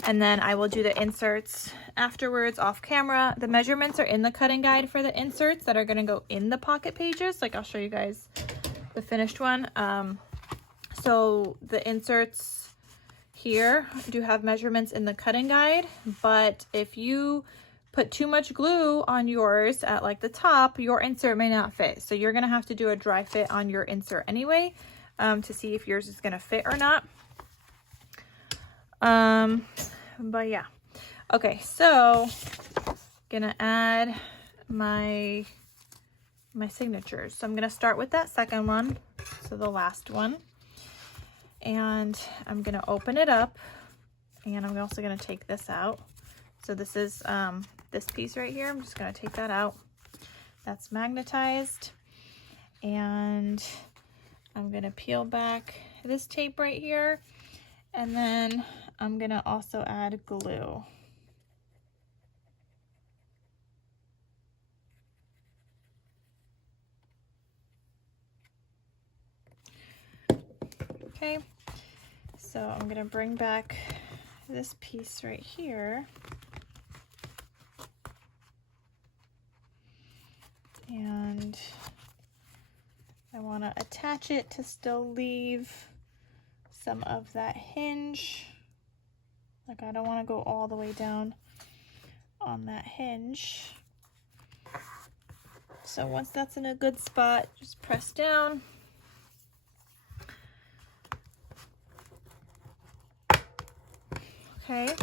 then I will do the inserts afterwards off camera. The measurements are in the cutting guide for the inserts that are gonna go in the pocket pages. Like I'll show you guys the finished one. So the inserts here do have measurements in the cutting guide, but if you put too much glue on yours at like the top, your insert may not fit. So you're gonna have to do a dry fit on your insert anyway, to see if yours is gonna fit or not. But yeah. Okay, so gonna add my signatures. So I'm gonna start with that second one, so the last one. And I'm gonna open it up, and I'm also gonna take this out. So this is this piece right here. I'm just gonna take that out. That's magnetized. And I'm gonna peel back this tape right here. And then I'm gonna also add glue. Okay, so I'm gonna bring back this piece right here. And I wanna attach it to still leave some of that hinge. Like I don't want to go all the way down on that hinge. So once that's in a good spot, just press down. Okay,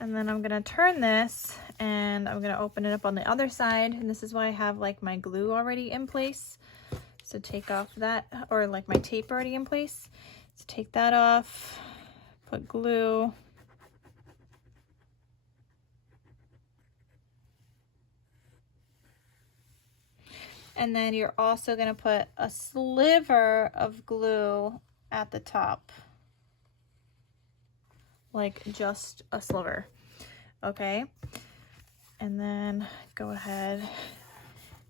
and then I'm gonna turn this and I'm gonna open it up on the other side, and this is why I have like my glue already in place. So take off that, or like my tape already in place. So take that off, put glue. And then you're also gonna put a sliver of glue at the top. Like just a sliver, okay? And then go ahead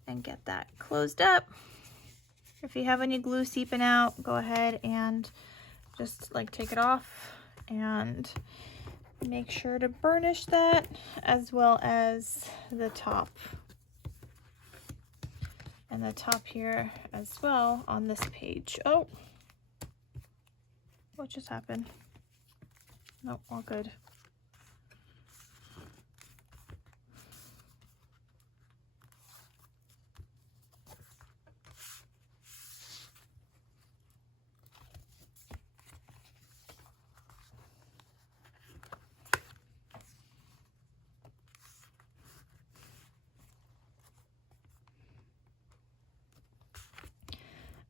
and get that closed up. If you have any glue seeping out, go ahead and just like take it off and make sure to burnish that, as well as the top. And the top here as well on this page. Oh, what just happened? Nope, all good.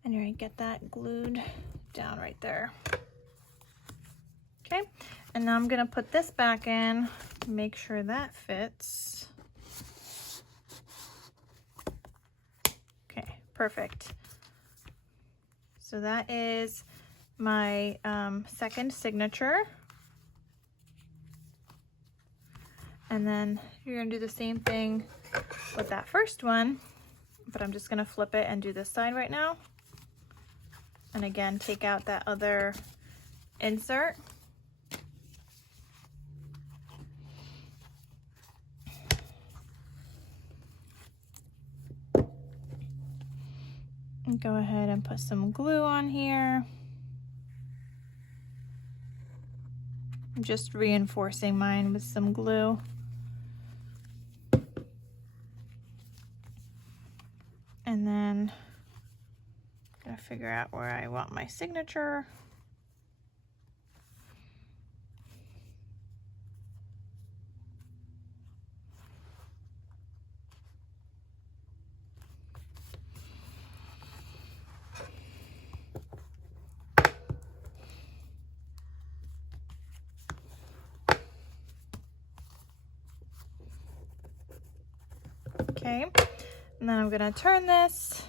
And you're gonna get that glued down right there. Okay, and now I'm gonna put this back in, make sure that fits. Okay, perfect. So that is my second signature. And then you're gonna do the same thing with that first one, but I'm just gonna flip it and do this side right now. And again, take out that other insert. And go ahead and put some glue on here. I'm just reinforcing mine with some glue. And then I'm gonna figure out where I want my signature. Okay, and then I'm gonna turn this,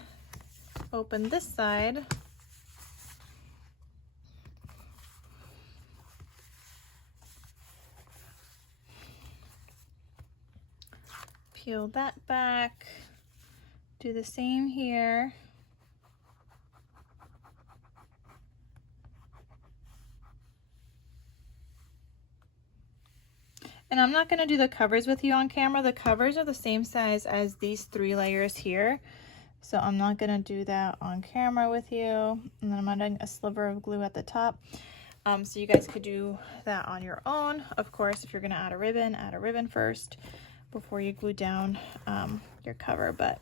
open this side, peel that back. Do the same here. And I'm not going to do the covers with you on camera. The covers are the same size as these 3 layers here. So I'm not going to do that on camera with you. And then I'm adding a sliver of glue at the top. So you guys could do that on your own. Of course, if you're going to add a ribbon first before you glue down your cover. But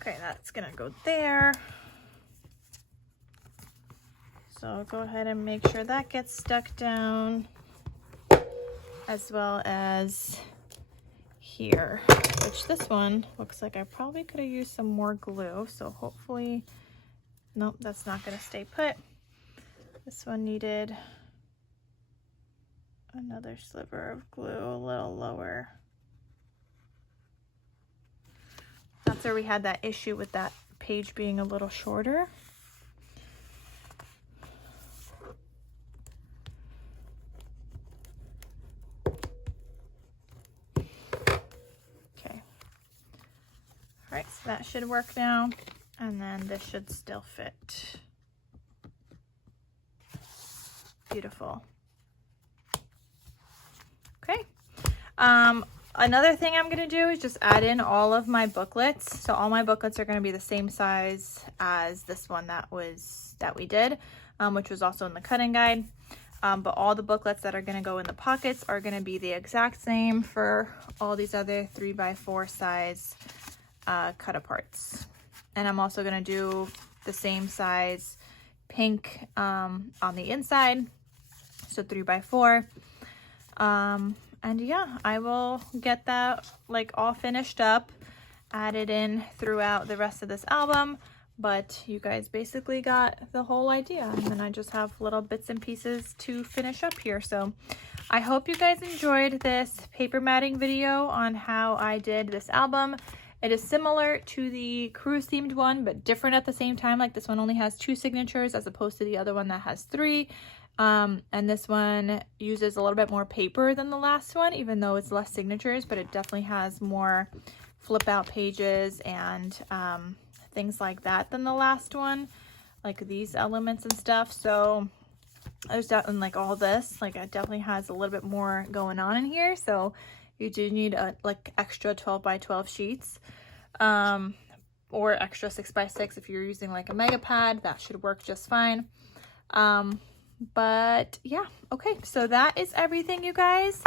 okay, that's going to go there. So go ahead and make sure that gets stuck down, as well as here, which this one looks like I probably could have used some more glue. So hopefully, nope, that's not going to stay put. This one needed another sliver of glue a little lower. That's where we had that issue with that page being a little shorter. Okay. All right, so that should work now. And then this should still fit. Beautiful. Okay. Another thing I'm going to do is just add in all of my booklets. So all my booklets are going to be the same size as this one that we did, which was also in the cutting guide. But all the booklets that are going to go in the pockets are going to be the exact same for all these other 3x4 size cut aparts. And I'm also going to do the same size pink on the inside, so 3x4. And yeah, I will get that like all finished up, added in throughout the rest of this album. But you guys basically got the whole idea, and then I just have little bits and pieces to finish up here. So I hope you guys enjoyed this paper matting video on how I did this album. It is similar to the cruise themed one, but different at the same time. Like this one only has 2 signatures as opposed to the other one that has 3. And this one uses a little bit more paper than the last one, even though it's less signatures, but it definitely has more flip out pages and things like that than the last one, like these elements and stuff. So there's definitely like all this, like it definitely has a little bit more going on in here. So you do need like extra 12x12 sheets, or extra 6x6 if you're using like a mega pad. That should work just fine. But yeah, okay, so that is everything, you guys.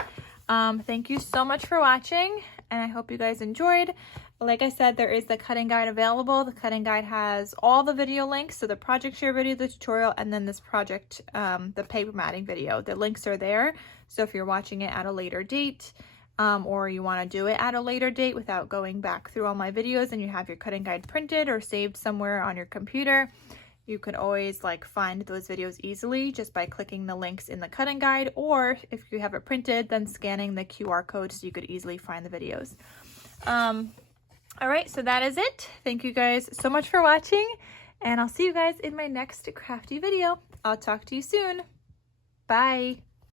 Thank you so much for watching, and I hope you guys enjoyed. Like I said, there is the cutting guide available. The cutting guide has all the video links, so the project share video, the tutorial, and then this project, the paper matting video. The links are there, so if you're watching it at a later date, or you want to do it at a later date without going back through all my videos, and you have your cutting guide printed or saved somewhere on your computer, you can always like find those videos easily just by clicking the links in the cutting guide, or if you have it printed, then scanning the QR code so you could easily find the videos. All right, so that is it. Thank you guys so much for watching, and I'll see you guys in my next crafty video. I'll talk to you soon. Bye.